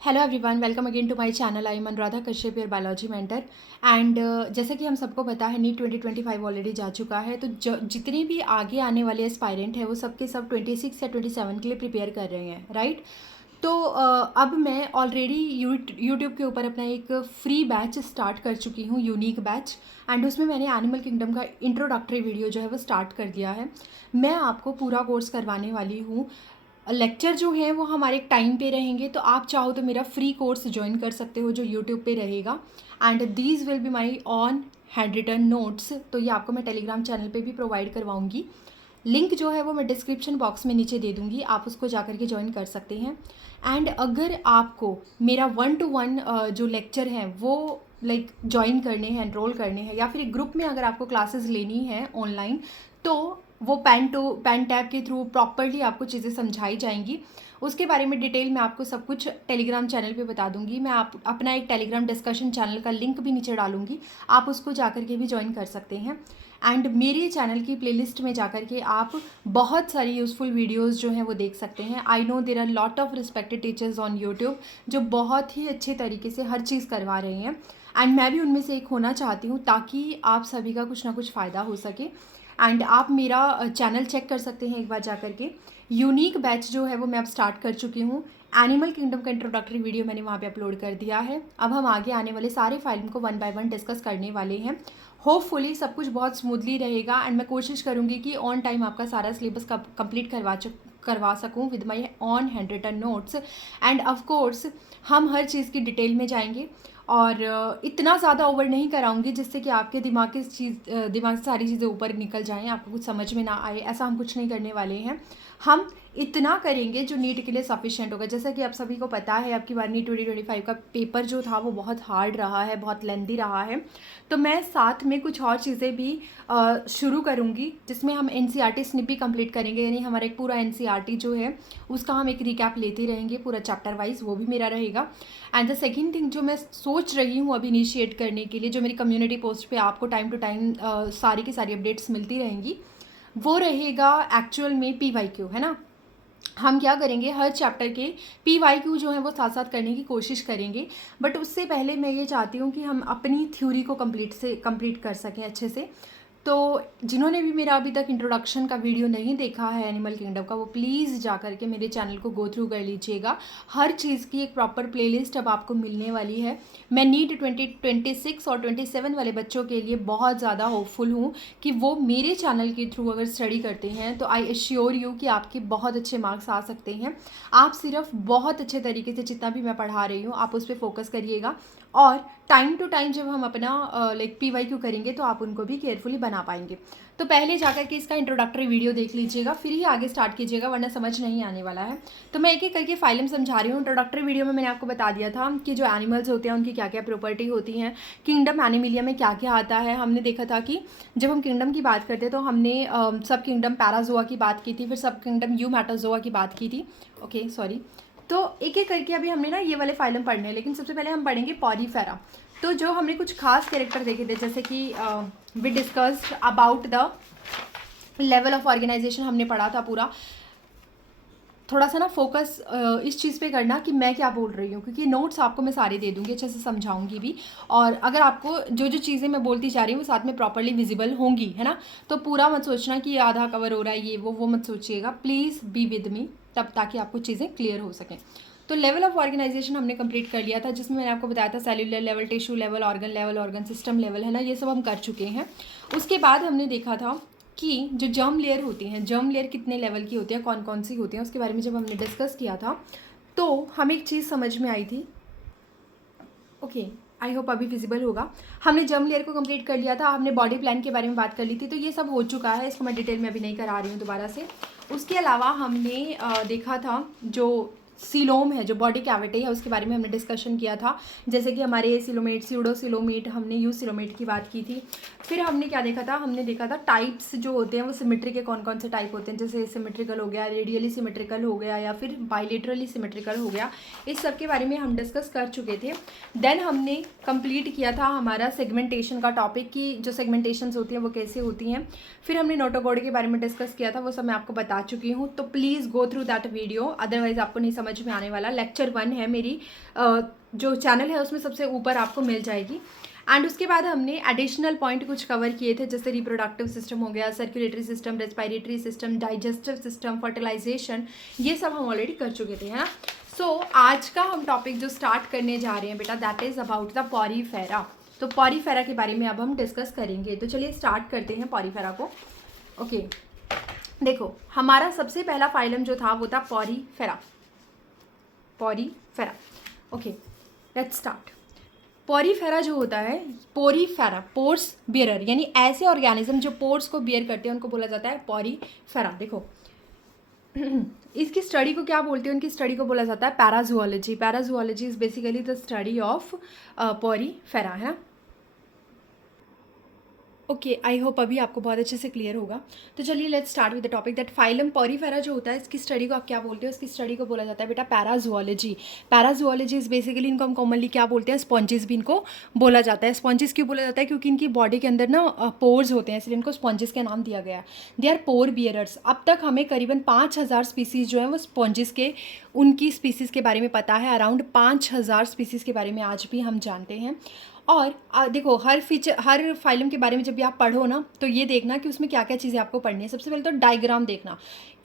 Hello everyone, welcome again to my channel. I am Anuradha Kashyap, your biology mentor. And जैसा कि हम सबको पता है, नीट 2025 ऑलरेडी जा चुका है। तो जितने भी आगे आने वाले एस्पायरेंट हैं वो सबके सब 26 या 27 के लिए प्रिपेयर कर रहे हैं, राइट। तो अब मैं ऑलरेडी यूट्यूब के ऊपर अपना एक फ्री बैच स्टार्ट कर चुकी हूँ, यूनिक बैच। एंड उसमें मैंने एनिमल किंगडम का इंट्रोडक्टरी वीडियो जो है वो स्टार्ट कर दिया है। मैं आपको पूरा कोर्स करवाने वाली हूँ। लेक्चर जो है वो हमारे एक टाइम पे रहेंगे, तो आप चाहो तो मेरा फ्री कोर्स ज्वाइन कर सकते हो जो यूट्यूब पे रहेगा। And these will be my own hand written notes. तो ये आपको मैं टेलीग्राम चैनल पे भी प्रोवाइड करवाऊंगी। लिंक जो है वो मैं डिस्क्रिप्शन बॉक्स में नीचे दे दूँगी, आप उसको जा करके ज्वाइन कर सकते हैं। एंड अगर आपको मेरा 1-to-1 जो लेक्चर हैं वो ज्वाइन करने हैं, एनरोल करने हैं, या फिर एक ग्रुप में अगर आपको क्लासेस लेनी है ऑनलाइन, तो वो पेन टैब के थ्रू प्रॉपरली आपको चीज़ें समझाई जाएंगी। उसके बारे में डिटेल में आपको सब कुछ टेलीग्राम चैनल पे बता दूंगी। मैं आप अपना एक टेलीग्राम डिस्कशन चैनल का लिंक भी नीचे डालूंगी, आप उसको जाकर के भी ज्वाइन कर सकते हैं। एंड मेरे चैनल की प्लेलिस्ट में जाकर के आप बहुत सारी यूज़फुल वीडियोस जो हैं वो देख सकते हैं। I know there are lot of respected teachers on YouTube जो बहुत ही अच्छे तरीके से हर चीज़ करवा रहे हैं। एंड मैं भी उनमें से एक होना चाहती हूँ, ताकि आप सभी का कुछ ना कुछ फ़ायदा हो सके। एंड आप मेरा चैनल चेक कर सकते हैं एक बार जा करके। यूनिक बैच जो है वो मैं अब स्टार्ट कर चुकी हूँ। एनिमल किंगडम का इंट्रोडक्टरी वीडियो मैंने वहाँ पे अपलोड कर दिया है। अब हम आगे आने वाले सारे फाइल को 1 बाय 1 डिस्कस करने वाले हैं। होपफुली सब कुछ बहुत स्मूथली रहेगा। एंड मैं कोशिश करूँगी कि ऑन टाइम आपका सारा सिलेबस कंप्लीट करवा सकूँ with my own hand written notes. And of course हम हर चीज़ की डिटेल में जाएंगे, और इतना ज़्यादा ओवर नहीं कराऊंगी जिससे कि आपके दिमाग से सारी चीज़ें ऊपर निकल जाएं, आपको कुछ समझ में ना आए। ऐसा हम कुछ नहीं करने वाले हैं। हम इतना करेंगे जो नीट के लिए सफिशिएंट होगा। जैसा कि आप सभी को पता है, आपकी बार नीट 2025 का पेपर जो था वो बहुत हार्ड रहा है, बहुत लेंदी रहा है। तो मैं साथ में कुछ और चीज़ें भी शुरू करूँगी, जिसमें हम NCERT स्निपी कंप्लीट करेंगे। यानी हमारा एक पूरा NCERT जो है उसका हम एक रिकैप लेते रहेंगे पूरा चैप्टर वाइज, वो भी मेरा रहेगा। एंड द सेकेंड थिंग जो मैं सोच रही हूँ अभी इनिशिएट करने के लिए, जो मेरी कम्युनिटी पोस्ट पे आपको टाइम टू टाइम सारी की सारी अपडेट्स मिलती रहेंगी, वो रहेगा एक्चुअल में PYQ, है ना। हम क्या करेंगे, हर चैप्टर के PYQ जो है वो साथ साथ करने की कोशिश करेंगे। बट उससे पहले मैं ये चाहती हूँ कि हम अपनी थ्योरी को कंप्लीट कर सकें अच्छे से। तो जिन्होंने भी मेरा अभी तक इंट्रोडक्शन का वीडियो नहीं देखा है एनिमल किंगडम का, वो प्लीज़ जा कर के मेरे चैनल को गो थ्रू कर लीजिएगा। हर चीज़ की एक प्रॉपर प्लेलिस्ट अब आपको मिलने वाली है। मैं नीट 2026 और 27 वाले बच्चों के लिए बहुत ज़्यादा होपफुल हूँ कि वो मेरे चैनल के थ्रू अगर स्टडी करते हैं तो आई एश्योर यू कि आपके बहुत अच्छे मार्क्स आ सकते हैं। आप सिर्फ बहुत अच्छे तरीके से जितना भी मैं पढ़ा रही हूँ आप उस पर फोकस करिएगा, और टाइम टू टाइम जब हम अपना PYQ करेंगे तो आप उनको भी केयरफुली बना पाएंगे। तो पहले जाकर के इसका इंट्रोडक्टरी वीडियो देख लीजिएगा, फिर ही आगे स्टार्ट कीजिएगा, वरना समझ नहीं आने वाला है। तो मैं एक एक करके फाइलम समझा रही हूँ। इंट्रोडक्टरी वीडियो में मैंने आपको बता दिया था कि जो एनिमल्स होते हैं उनकी क्या क्या प्रॉपर्टी होती हैं, किंगडम एनिमिलिया में क्या क्या आता है। हमने देखा था कि जब हम किंगडम की बात करते हैं तो हमने सब किंगडम पैराजोआ की बात की थी, फिर सब किंगडम यूमेटाजोआ की बात की थी। Okay sorry. तो एक एक करके अभी हमने ना ये वाले फाइलम पढ़ने हैं, लेकिन सबसे पहले हम पढ़ेंगे पॉरीफेरा। तो जो हमने कुछ खास कैरेक्टर देखे थे, जैसे कि we discussed about the level of organisation, हमने पढ़ा था पूरा। थोड़ा सा ना फोकस इस चीज़ पे करना कि मैं क्या बोल रही हूँ, क्योंकि नोट्स आपको मैं सारे दे दूँगी, अच्छे से समझाऊंगी भी। और अगर आपको जो जो चीज़ें मैं बोलती जा रही हूँ वो साथ में प्रॉपरली विजिबल होंगी, है ना। तो पूरा मत सोचना कि ये आधा कवर हो रहा है, ये वो मत सोचिएगा। प्लीज़ बी विद मी, तब ताकि आपको चीज़ें क्लियर हो सकें। तो लेवल ऑफ ऑर्गेनाइजेशन हमने कंप्लीट कर लिया था, जिसमें मैंने आपको बताया था cellular level, tissue level, organ system level, है ना। ये सब हम कर चुके हैं। उसके बाद हमने देखा था कि जो जर्म लेयर होती हैं, जर्म लेयर कितने लेवल की होती है, कौन कौन सी होती हैं, उसके बारे में जब हमने डिस्कस किया था तो हमें एक चीज़ समझ में आई थी। ओके, आई होप अभी विजिबल होगा। हमने जर्म लेयर को कंप्लीट कर लिया था, हमने बॉडी प्लान के बारे में बात कर ली थी, तो ये सब हो चुका है। इसको मैं डिटेल में अभी नहीं करा रही हूँ दोबारा से। उसके अलावा हमने देखा था जो सीलोम है, जो बॉडी कैविटी है, उसके बारे में हमने डिस्कशन किया था। जैसे कि हमारे सिलोमेट, स्यूडोसिलोमेट, हमने यूसिलोमेट की बात की थी। फिर हमने क्या देखा था, हमने देखा था टाइप्स जो होते हैं वो सिमेट्री के कौन कौन से टाइप होते हैं, जैसे सिमेट्रिकल हो गया, रेडियली सिमेट्रिकल हो गया, या फिर बाइलेटरली सिमेट्रिकल हो गया। इस सब के बारे में हम डिस्कस कर चुके थे। देन हमने कंप्लीट किया था हमारा सेगमेंटेशन का टॉपिक, कि जो सेगमेंटेशंस होती हैं वो कैसे होती हैं। फिर हमने नोटोकोड के बारे में डिस्कस किया था, वो सब मैं आपको बता चुकी हूँ। तो please go through that video, otherwise आपको नहीं समझ समझ में आने वाला। लेक्चर 1 है मेरी जो चैनल है उसमें सबसे ऊपर आपको मिल जाएगी। एंड उसके बाद हमने एडिशनल पॉइंट कुछ कवर किए थे, जैसे रिप्रोडक्टिव सिस्टम हो गया, circulatory system, respiratory system, digestive system, fertilisation, ये सब हम ऑलरेडी कर चुके थे, है ना। सो आज का हम टॉपिक जो स्टार्ट करने जा रहे हैं बेटा, that is about the Porifera. तो पॉरीफेरा के बारे में अब हम डिस्कस करेंगे। तो चलिए स्टार्ट करते हैं पॉरीफेरा को। ओके देखो, हमारा सबसे पहला फाइलम जो था वो था Porifera. Porifera, okay let's start. Porifera जो होता है, पोरीफेरा पोर्स बियरर, यानी ऐसे ऑर्गेनिज्म जो पोर्स को बियर करते हैं उनको बोला जाता है पॉरीफेरा। देखो इसकी स्टडी को क्या बोलते हैं, उनकी स्टडी को बोला जाता है parazoology. Parazoology is basically the study of Porifera, है ना। ओके, आई होप अभी आपको बहुत अच्छे से क्लियर होगा। तो चलिए let's start with the topic that phylum Porifera जो होता है, इसकी स्टडी को आप क्या बोलते हो, इसकी स्टडी को बोला जाता है बेटा पैराजूलॉजी। पैराजूलॉजी इज बेसिकली, इनको हम कॉमनली क्या बोलते हैं, स्पॉन्जेस भी इनको बोला जाता है। स्पॉन्जेस क्यों बोला जाता है, क्योंकि इनकी बॉडी के अंदर ना पोर्स होते हैं, इसलिए इनको स्पॉन्जेस का नाम दिया गया है। They are pore bearers. अब तक हमें करीबन 5000 स्पीसीज़ जो है वो स्पॉन्जेस के, उनकी स्पीसीज़ के बारे में पता है। अराउंड 5000 स्पीसीज़ के बारे में आज भी हम जानते हैं। और देखो हर फाइलम के बारे में जब भी आप पढ़ो ना, तो ये देखना कि उसमें क्या क्या चीज़ें आपको पढ़नी है। सबसे पहले तो डायग्राम देखना।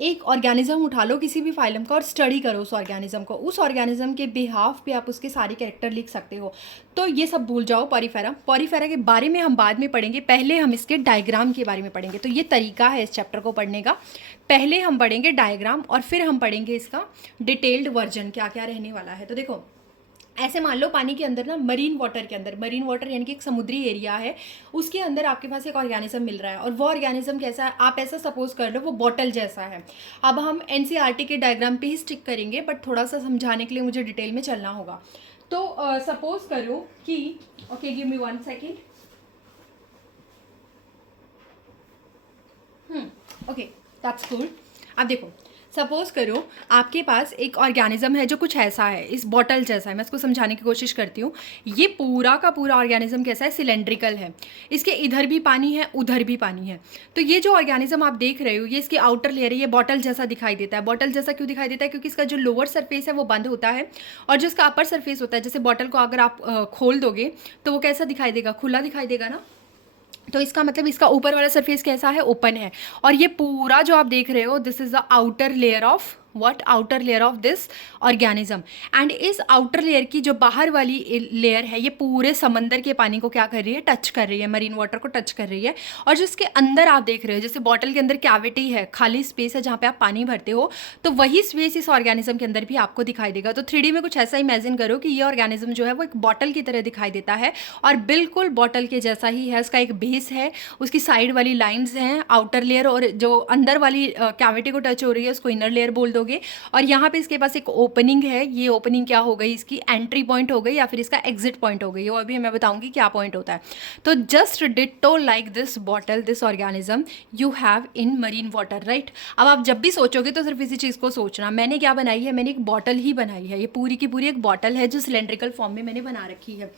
एक ऑर्गेनिज्म उठा लो किसी भी फाइलम का और स्टडी करो उस ऑर्गेनिज्म को। उस ऑर्गेनिज्म के बिहाफ पे आप उसके सारे कैरेक्टर लिख सकते हो। तो ये सब भूल जाओ। पॉरीफेरा के बारे में हम बाद में पढ़ेंगे, पहले हम इसके डायग्राम के बारे में पढ़ेंगे। तो ये तरीका है इस चैप्टर को पढ़ने का। पहले हम पढ़ेंगे डायग्राम और फिर हम पढ़ेंगे इसका डिटेल्ड वर्जन क्या क्या रहने वाला है। तो देखो, ऐसे मान लो पानी के अंदर ना, मरीन वाटर के अंदर, मरीन वाटर यानी कि एक समुद्री एरिया है, उसके अंदर आपके पास एक ऑर्गेनिज्म मिल रहा है। और वो ऑर्गेनिज्म कैसा है, आप ऐसा सपोज कर लो वो बॉटल जैसा है। अब हम एनसीईआरटी के डायग्राम पे ही स्टिक करेंगे, बट थोड़ा सा समझाने के लिए मुझे डिटेल में चलना होगा। तो सपोज करो कि, okay give me 1 second. Okay that's good. अब देखो, सपोज करो आपके पास एक ऑर्गेनिज्म है जो कुछ ऐसा है, इस बॉटल जैसा है। मैं इसको समझाने की कोशिश करती हूँ। ये पूरा का पूरा ऑर्गेनिज्म कैसा है, सिलेंड्रिकल है। इसके इधर भी पानी है, उधर भी पानी है। तो ये जो ऑर्गेनिज्म आप देख रहे हो, ये इसकी आउटर लेयर है, ये बॉटल जैसा दिखाई देता है। बॉटल जैसा क्यों दिखाई देता है, क्योंकि इसका जो लोअर सरफेस है वो बंद होता है, और जो इसका अपर सरफेस होता है, जैसे बॉटल को अगर आप खोल दोगे तो वो कैसा दिखाई देगा, खुला दिखाई देगा ना। तो इसका मतलब इसका ऊपर वाला सरफेस कैसा है, ओपन है। और ये पूरा जो आप देख रहे हो, this is the outer layer of what, outer layer of this organism. And इस आउटर लेयर की जो बाहर वाली लेयर है, ये पूरे समंदर के पानी को क्या कर रही है, टच कर रही है, मरीन वाटर को टच कर रही है। और जिसके अंदर आप देख रहे हो, जैसे बॉटल के अंदर कैविटी है, खाली स्पेस है जहाँ पे आप पानी भरते हो, तो वही स्पेस इस ऑर्गेनिज्म के अंदर भी आपको दिखाई देगा। तो 3D में कुछ ऐसा इमेजिन करो कि ये ऑर्गेनिज्म जो है वो एक बॉटल की तरह दिखाई देता है, और बिल्कुल बॉटल के जैसा ही है। उसका एक बेस है, उसकी साइड वाली लाइन्स हैं आउटर लेयर, और जो अंदर वाली कैविटी को टच हो रही है उसको इनर लेयर बोल दो। और यहाँ पे इसके पास एक ओपनिंग है। ये ओपनिंग क्या हो गई, इसकी एंट्री पॉइंट हो गई या फिर इसका एग्जिट पॉइंट हो गई, और अभी मैं बताऊंगी क्या पॉइंट होता है। तो just ditto like this bottle, this organism you have in marine water, right. अब आप जब भी सोचोगे तो सिर्फ इसी चीज़ को सोचना, मैंने क्या बनाई है, मैंने एक बॉटल ही बनाई है। ये पूरी की पूरी एक बॉटल है जो सिलेंड्रिकल फॉर्म में मैंने बना रखी है।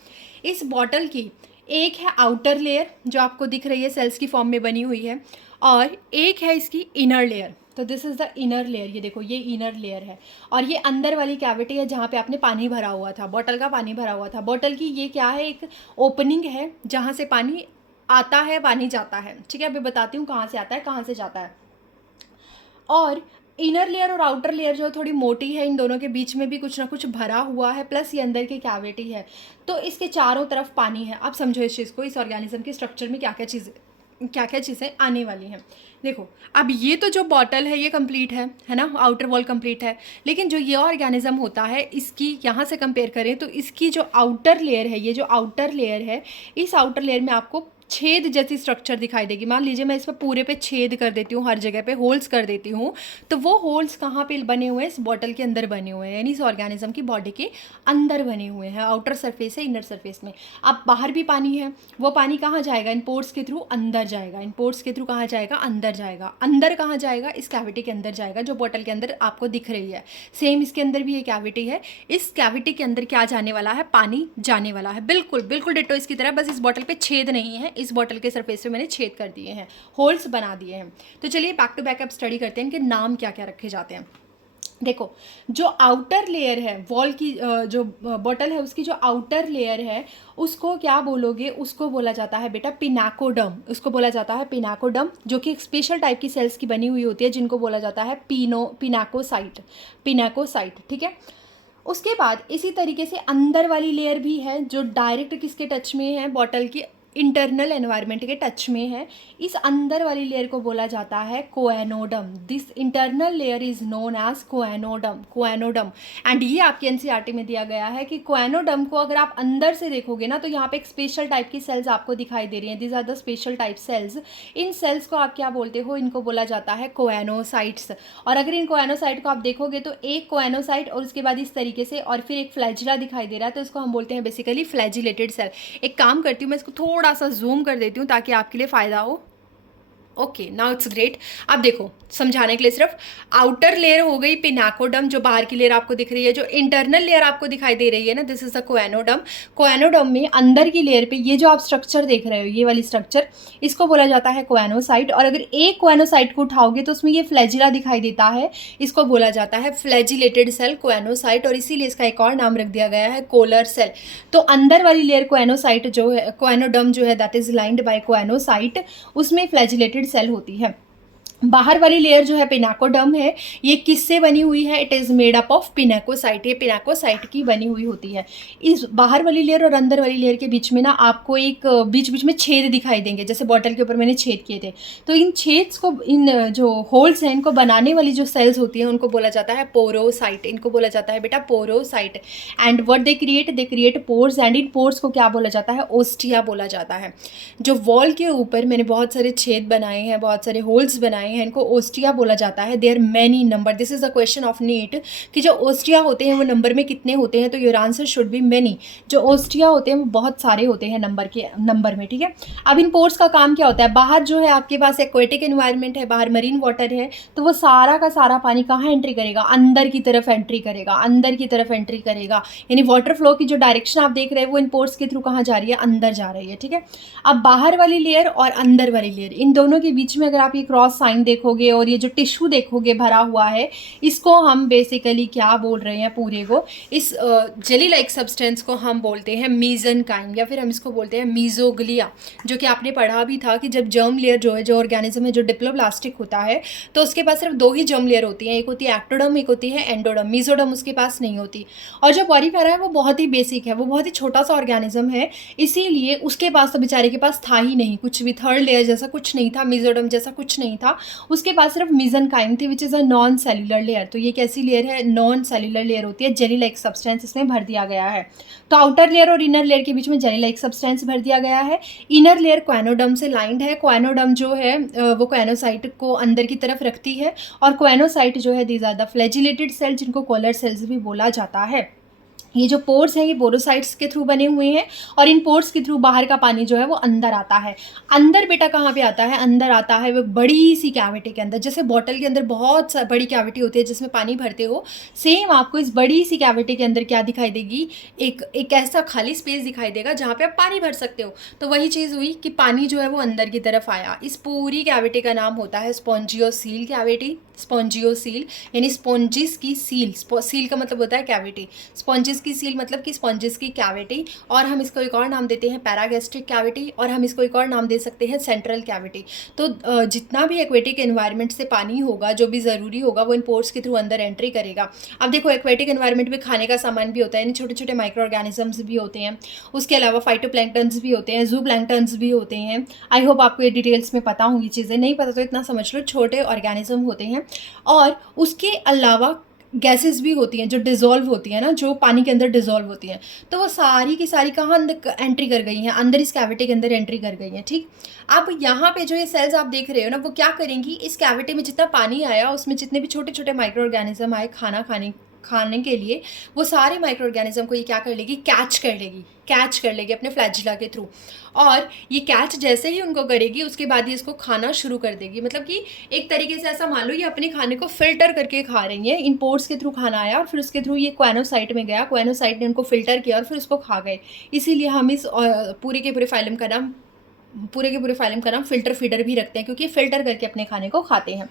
इस बॉटल की एक है आउटर लेयर जो आपको दिख रही है, सेल्स की फॉर्म में बनी हुई है, और एक है इसकी इनर लेयर। तो this is the inner layer. ये देखो, ये इनर लेयर है, और ये अंदर वाली कैविटी है जहाँ पे आपने पानी भरा हुआ था, बॉटल का पानी भरा हुआ था। बॉटल की ये क्या है, एक ओपनिंग है जहाँ से पानी आता है, पानी जाता है। ठीक है, अभी बताती हूँ कहाँ से आता है, कहाँ से जाता है। और इनर लेयर और आउटर लेयर जो थोड़ी मोटी है, इन दोनों के बीच में भी कुछ ना कुछ भरा हुआ है, प्लस ये अंदर की कैविटी है। तो इसके चारों तरफ पानी है। आप समझो इस चीज़ को, इस ऑर्गेनिज्म के स्ट्रक्चर में क्या क्या चीज़ें आने वाली हैं। देखो, अब ये तो जो बॉटल है ये कंप्लीट है ना, आउटर वॉल कंप्लीट है। लेकिन जो ये ऑर्गेनिज्म होता है, इसकी यहाँ से कंपेयर करें तो इसकी जो आउटर लेयर है, ये जो आउटर लेयर है, इस आउटर लेयर में आपको छेद जैसी स्ट्रक्चर दिखाई देगी। मान लीजिए मैं इस पर पूरे पे छेद कर देती हूँ, हर जगह पे होल्स कर देती हूँ, तो वो होल्स कहाँ पे बने हुए हैं, इस बॉटल के अंदर बने हुए हैं, यानी इस ऑर्गेनिज्म की बॉडी के अंदर बने हुए हैं, आउटर सरफेस है, इनर सरफेस में। अब बाहर भी पानी है, वो पानी कहाँ जाएगा, इन पोर्स के थ्रू अंदर जाएगा। इन पोर्स के थ्रू कहाँ जाएगा, अंदर जाएगा। अंदर कहाँ जाएगा, इस कैविटी के अंदर जाएगा जो बॉटल के अंदर आपको दिख रही है। सेम इसके अंदर भी ये कैविटी है, इस कैविटी के अंदर क्या जाने वाला है, पानी जाने वाला है। बिल्कुल बिल्कुल डिटो इसकी तरह, बस इस बॉटल पे छेद नहीं है, इस बॉटल के सरफेस पे मैंने छेद कर दिए हैं, होल्स बना दिए हैं। तो चलिए बैक टू बैक अब स्टडी करते हैं कि नाम क्या क्या रखे जाते हैं। देखो, जो आउटर लेयर है वॉल की, जो बॉटल है उसकी जो आउटर लेयर है उसको क्या बोलोगे, उसको बोला जाता है बेटा पिनाकोडम। उसको बोला जाता है पिनाकोडम, जो कि एक स्पेशल टाइप की सेल्स की बनी हुई होती है जिनको बोला जाता है पिनाकोसाइट। पिनाकोसाइट, ठीक है। उसके बाद इसी तरीके से अंदर वाली लेयर भी है जो डायरेक्ट किसके टच में है, बॉटल की इंटरनल एनवायरनमेंट के टच में है। इस अंदर वाली लेयर को बोला जाता है choanoderm. This internal layer is known as choanoderm. Choanoderm, and ये आपके एनसीईआरटी में दिया गया है कि कोएनोडम को अगर आप अंदर से देखोगे ना तो यहाँ पे एक स्पेशल टाइप की सेल्स आपको दिखाई दे रही हैं। This are the special type cells. इन सेल्स को आप क्या बोलते हो, इनको बोला जाता है कोएनोसाइट्स। और अगर इन कोएनोसाइट को आप देखोगे तो एक कोएनोसाइट और उसके बाद इस तरीके से और फिर एक फ्लैजिला दिखाई दे रहा है, तो इसको हम बोलते हैं बेसिकली फ्लैजिलेटेड सेल। एक काम करती हूँ, मैं इसको थोड़ा सा जूम कर देती हूँ ताकि आपके लिए फ़ायदा हो। Okay, now it's great. अब देखो, समझाने के लिए सिर्फ आउटर लेयर हो गई पिनाकोडम, जो बाहर की लेयर आपको दिख रही है। जो इंटरनल लेयर आपको दिखाई दे रही है ना, दिस इज द कोएनोडम। कोएनोडम में अंदर की लेयर पे ये जो आप स्ट्रक्चर देख रहे हो, ये वाली स्ट्रक्चर, इसको बोला जाता है कोएनोसाइट। और अगर एक कोएनोसाइट को उठाओगे तो उसमें ये फ्लैजिला दिखाई देता है, इसको बोला जाता है फ्लैजिलेटेड सेल कोएनोसाइट, और इसीलिए इसका एक और नाम रख दिया गया है कोलर सेल। तो अंदर वाली लेयर कोएनोसाइट जो है, कोएनोडम जो है, that is lined by choanocyte, उसमें फ्लैजिलेटेड सेल होती है। बाहर वाली लेयर जो है पिनाकोडम है, ये किससे बनी हुई है, it is made up of pinacocyte. ये पिनाकोसाइट की बनी हुई होती है। इस बाहर वाली लेयर और अंदर वाली लेयर के बीच में ना आपको एक बीच बीच में छेद दिखाई देंगे, जैसे बॉटल के ऊपर मैंने छेद किए थे। तो इन छेद्स को, इन जो होल्स हैं, इनको बनाने वाली जो सेल्स होती हैं उनको बोला जाता है पोरोसाइट। इनको बोला जाता है बेटा porocyte. And what they create pores, and in pores को क्या बोला जाता है, ओस्टिया बोला जाता है। जो वॉल के ऊपर मैंने बहुत सारे छेद बनाए हैं, बहुत सारे होल्स बनाए हैं, इनको ओस्टिया बोला जाता है। There many number, this is a question of NEET कि जो ओस्टिया होते हैं वो नंबर में कितने होते हैं, तो your answer should be many. जो ओस्टिया होते हैं वो बहुत सारे होते हैं नंबर में, ठीक है। अब इन पोर्स का काम क्या होता है, बाहर जो है आपके पास एक्वेटिक एनवायरनमेंट है, बाहर मरीन वाटर है, तो वो सारा का सारा पानी कहाँ एंट्री करेगा, अंदर की तरफ एंट्री करेगा, अंदर की तरफ एंट्री करेगा। यानी वाटर फ्लो की जो डायरेक्शन आप देख रहे हैं वो इन पोर्स के थ्रू कहाँ जा रही है, अंदर जा रही है, ठीक है। अब बाहर वाली लेयर और अंदर वाली लेयर, इन दोनों के बीच में अगर आप ये क्रॉस साइन देखोगे और ये जो टिश्यू देखोगे भरा हुआ है, इसको हम बेसिकली क्या बोल रहे हैं, पूरे को, इस जेली लाइक सब्सटेंस को हम बोलते हैं मीजनकाइम, या फिर हम इसको बोलते हैं मीजोग्लिया। जो कि आपने पढ़ा भी था कि जब जर्म लेयर जो है, जो ऑर्गेनिज्म है, जो डिप्लोब्लास्टिक होता है, तो उसके पास सिर्फ दो ही जर्म लेयर होती हैं, एक होती है एक्टोडर्म, एक होती है एंडोडर्म। मीजोडर्म उसके पास नहीं होती। और जो पॉरीफेरा है वो बहुत ही बेसिक है, वो बहुत ही छोटा सा ऑर्गेनिज्म है, इसीलिए उसके पास तो बेचारे के पास था ही नहीं कुछ भी, थर्ड लेयर जैसा कुछ नहीं था, मीजोडर्म जैसा कुछ नहीं था। उसके पास सिर्फ मीजनकाइम थी, विच is a non cellular layer. तो ये कैसी लेयर है, नॉन सेल्युलर लेयर होती है। जेली लाइक सब्सटेंस इसमें भर दिया गया है। तो आउटर लेयर और इनर लेयर के बीच में जेली लाइक सब्सटेंस भर दिया गया है। इनर लेयर कोएनोडर्म से लाइंड है। कोएनोडर्म जो है वो कोएनोसाइट को अंदर की तरफ रखती है, और कोएनोसाइट जो है, these are the flagellated cell, जिनको कोलर सेल्स भी बोला जाता है। ये जो पोर्स हैं ये पोरोसाइट्स के थ्रू बने हुए हैं, और इन पोर्स के थ्रू बाहर का पानी जो है वो अंदर आता है। अंदर बेटा कहाँ पे आता है, अंदर आता है वो बड़ी सी कैविटी के अंदर। जैसे बॉटल के अंदर बहुत बड़ी कैविटी होती है जिसमें पानी भरते हो, सेम आपको इस बड़ी सी कैविटी के अंदर क्या दिखाई देगी, एक ऐसा खाली स्पेस दिखाई देगा जहाँ पे आप पानी भर सकते हो। तो वही चीज़ हुई कि पानी जो है वो अंदर की तरफ आया। इस पूरी कैविटी का नाम होता है स्पॉन्जियोसील कैविटी। स्पॉन्जियोसील यानी स्पॉन्जिस की सील, सील का मतलब होता है कैविटी, स्पॉन्जिस की सील मतलब कि स्पॉन्जिस की कैविटी। और हम इसको एक और नाम देते हैं पैरागैस्ट्रिक कैविटी, और हम इसको एक और नाम दे सकते हैं सेंट्रल कैविटी। तो जितना भी एक्वेटिक एनवायरनमेंट से पानी होगा, जो भी ज़रूरी होगा, वो इन पोर्स के थ्रू अंदर एंट्री करेगा। अब देखो, एक्वेटिक एनवायरनमेंट में खाने का सामान भी होता है, यानी छोटे छोटे माइक्रो ऑर्गेनिजम्स भी होते हैं। उसके अलावा फाइटोप्लैंक्टन्स भी होते हैं, जूप्लैंक्टन्स भी होते हैं। आई होप आपको ये डिटेल्स में पता होंगी चीज़ें, नहीं पता तो इतना समझ लो, छोटे ऑर्गेनिज्म होते हैं। और उसके अलावा गैसेस भी होती हैं जो डिज़ोल्व होती हैं ना, जो पानी के अंदर डिज़ोल्व होती हैं। तो वो सारी की सारी कहाँ अंदर एंट्री कर गई हैं, अंदर इस कैविटी के अंदर एंट्री कर गई हैं, ठीक। अब यहाँ पे जो ये सेल्स आप देख रहे हो ना, वो क्या करेंगी, इस कैविटी में जितना पानी आया उसमें जितने भी छोटे छोटे माइक्रो ऑर्गेनिज्म आए खाना खाने के लिए, वो सारे माइक्रो ऑर्गेनिज्म को ये क्या कर लेगी, कैच कर लेगी अपने फ्लैजिला के थ्रू। और ये कैच जैसे ही उनको करेगी उसके बाद ही इसको खाना शुरू कर देगी। मतलब कि एक तरीके से ऐसा मान लो ये अपने खाने को फिल्टर करके खा रही हैं। इन पोर्स के थ्रू खाना आया और फिर उसके थ्रू ये कोएनोसाइट में गया, कोएनोसाइट ने उनको फिल्टर किया और फिर उसको खा गए। इसीलिए हम इस पूरे के पूरे फाइलम का नाम फिल्टर फीडर भी रखते हैं, क्योंकि फिल्टर करके अपने खाने को खाते हैं।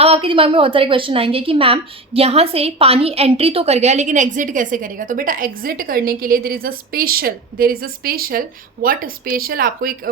अब आपके दिमाग में बहुत सारे क्वेश्चन आएंगे कि मैम यहाँ से पानी एंट्री तो कर गया लेकिन एग्जिट कैसे करेगा। तो बेटा एग्जिट करने के लिए there is a special what special, आपको एक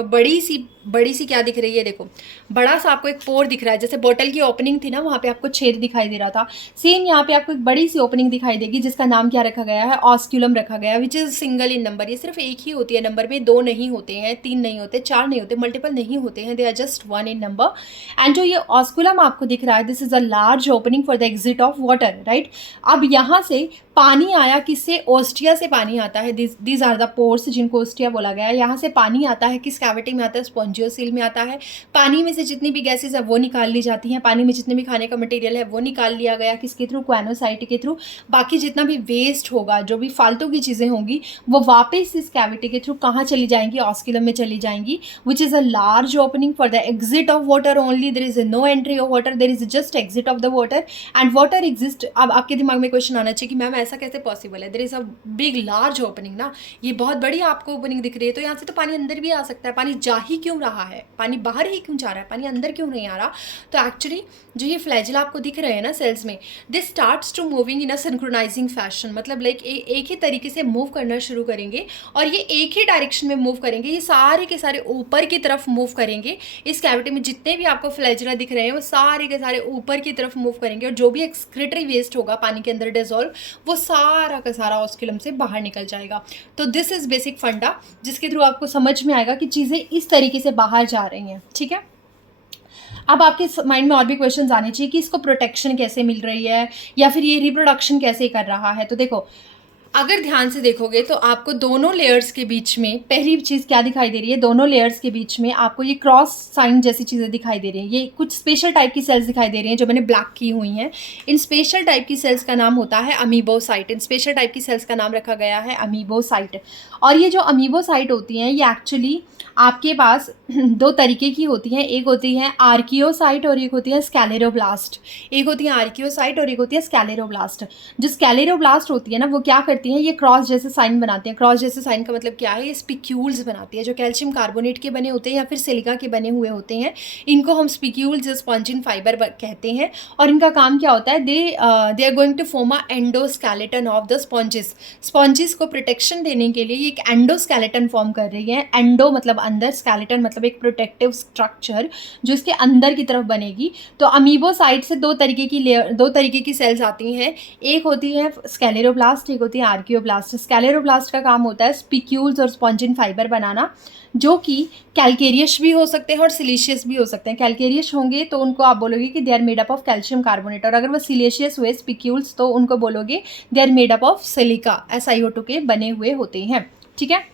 बड़ी सी क्या दिख रही है, देखो बड़ा सा आपको एक पोर दिख रहा है, जैसे बोतल की ओपनिंग थी ना वहाँ पे आपको छेद दिखाई दे रहा था, सेम यहाँ पे आपको एक बड़ी सी ओपनिंग दिखाई देगी जिसका नाम क्या रखा गया है, ऑस्क्यूलम रखा गया है, which is single in number. ये सिर्फ एक ही होती है नंबर में, दो नहीं होते हैं, तीन नहीं होते, चार नहीं होते, मल्टीपल नहीं होते हैं, they are just one in number. And जो ये ऑस्क्यूलम आपको दिख रहा है, this is a large opening for the exit of water, right. अब यहाँ से पानी आया किससे, ओस्टिया से पानी आता है, दीज आर द पोर्स जिनको ओस्टिया बोला गया है। यहाँ से पानी आता है किस कैविटी में आता है, स्पॉन्जियोसील में आता है। पानी में से जितनी भी गैसेज है वो निकाल ली जाती हैं, पानी में जितने भी खाने का मटेरियल है वो निकाल लिया गया किसके थ्रू, क्वानोसाइट के थ्रू। बाकी जितना भी वेस्ट होगा, जो भी फालतू की चीज़ें होंगी, वो वापस इस कैविटी के थ्रू कहाँ चली जाएंगी, ऑस्क्यूलम में चली जाएंगी, which is a large opening for the exit of water only. There is no entry of water, there is just exit of the water and water exist. अब आपके दिमाग में क्वेश्चन आना चाहिए कि मैम ऐसा कैसे पॉसिबल है, there is a big large opening ना, ये बहुत बड़ी आपको ओपनिंग दिख रही है, तो यहाँ से तो पानी अंदर भी आ सकता है, पानी जा ही क्यों रहा है, पानी बाहर ही क्यों जा रहा है, पानी अंदर क्यों नहीं आ रहा। तो एक्चुअली जो ये फ्लैजिला आपको दिख रहे हैं ना सेल्स में, they starts to moving in a synchronizing fashion, मतलब लाइक एक ही तरीके से मूव करना शुरू करेंगे और ये एक ही डायरेक्शन में मूव करेंगे, ये सारे के सारे ऊपर की तरफ मूव करेंगे। इस कैविटी में जितने भी आपको फ्लैजिला दिख रहे हैं वो सारे के सारे ऊपर की तरफ मूव करेंगे और जो भी एक्सक्रीटरी वेस्ट होगा पानी के अंदर डिजोल्व, वो सारा का सारा ऑस्क्यूलम से बाहर निकल जाएगा। तो दिस इज बेसिक फंडा जिसके थ्रू आपको समझ में आएगा कि चीज़ें इस तरीके से बाहर जा रही हैं, ठीक है। अब आपके माइंड में और भी क्वेश्चंस आने चाहिए कि इसको प्रोटेक्शन कैसे मिल रही है या फिर ये रिप्रोडक्शन कैसे कर रहा है। तो देखो अगर ध्यान से देखोगे तो आपको दोनों लेयर्स के बीच में पहली चीज़ क्या दिखाई दे रही है, दोनों लेयर्स के बीच में आपको ये क्रॉस साइन जैसी चीज़ें दिखाई दे रही हैं, ये कुछ स्पेशल टाइप की सेल्स दिखाई दे रही हैं जो मैंने ब्लैक की हुई हैं। इन स्पेशल टाइप की सेल्स का नाम होता है अमीबोसाइट, इन स्पेशल टाइप की सेल्स का नाम रखा गया है अमीबोसाइट। और ये जो अमीबोसाइट होती हैं ये एक्चुअली आपके पास दो तरीके की होती हैं, एक होती है आर्कियोसाइट और एक होती है स्कैलेरोब्लास्ट। एक होती है आर्कियोसाइट और एक होती है स्कैलेरोब्लास्ट। जो स्कैलेरोब्लास्ट होती है ना वो क्या करती हैं, ये क्रॉस जैसे साइन बनाते हैं। क्रॉस जैसे साइन का मतलब क्या है, ये स्पिक्यूल्स बनाती है जो कैल्शियम कार्बोनेट के बने होते हैं या फिर सिलिका के बने हुए होते हैं। इनको हम स्पिक्यूल्स स्पॉन्जिन फाइबर कहते हैं और इनका काम क्या होता है, they are going to form an endoskeleton of the sponges. Sponges को प्रोटेक्शन देने के लिए ये एक एंडोस्केलेटन फॉर्म कर रही है। एंडो मतलब अंदर, स्केलेटन मतलब एक प्रोटेक्टिव स्ट्रक्चर जो इसके अंदर की तरफ बनेगी। तो अमीबोसाइट से दो तरीके की सेल्स आती हैं, एक होती है स्कैलेरोब्लास्ट, एक होती है आर्कियोब्लास्ट। स्कैलेरोब्लास्ट का काम होता है स्पिक्यूल्स और स्पॉन्जिन फाइबर बनाना जो कि कैल्केरियस भी हो सकते हैं और सिलिशियस भी हो सकते हैं। कैल्केरियस होंगे तो उनको आप बोलोगे कि they are made up of calcium carbonate, और अगर वो सिलिशियस हुए स्पिक्यूल्स तो उनको बोलोगे they are made up of silica, SiO2 के बने हुए होते हैं, ठीक है।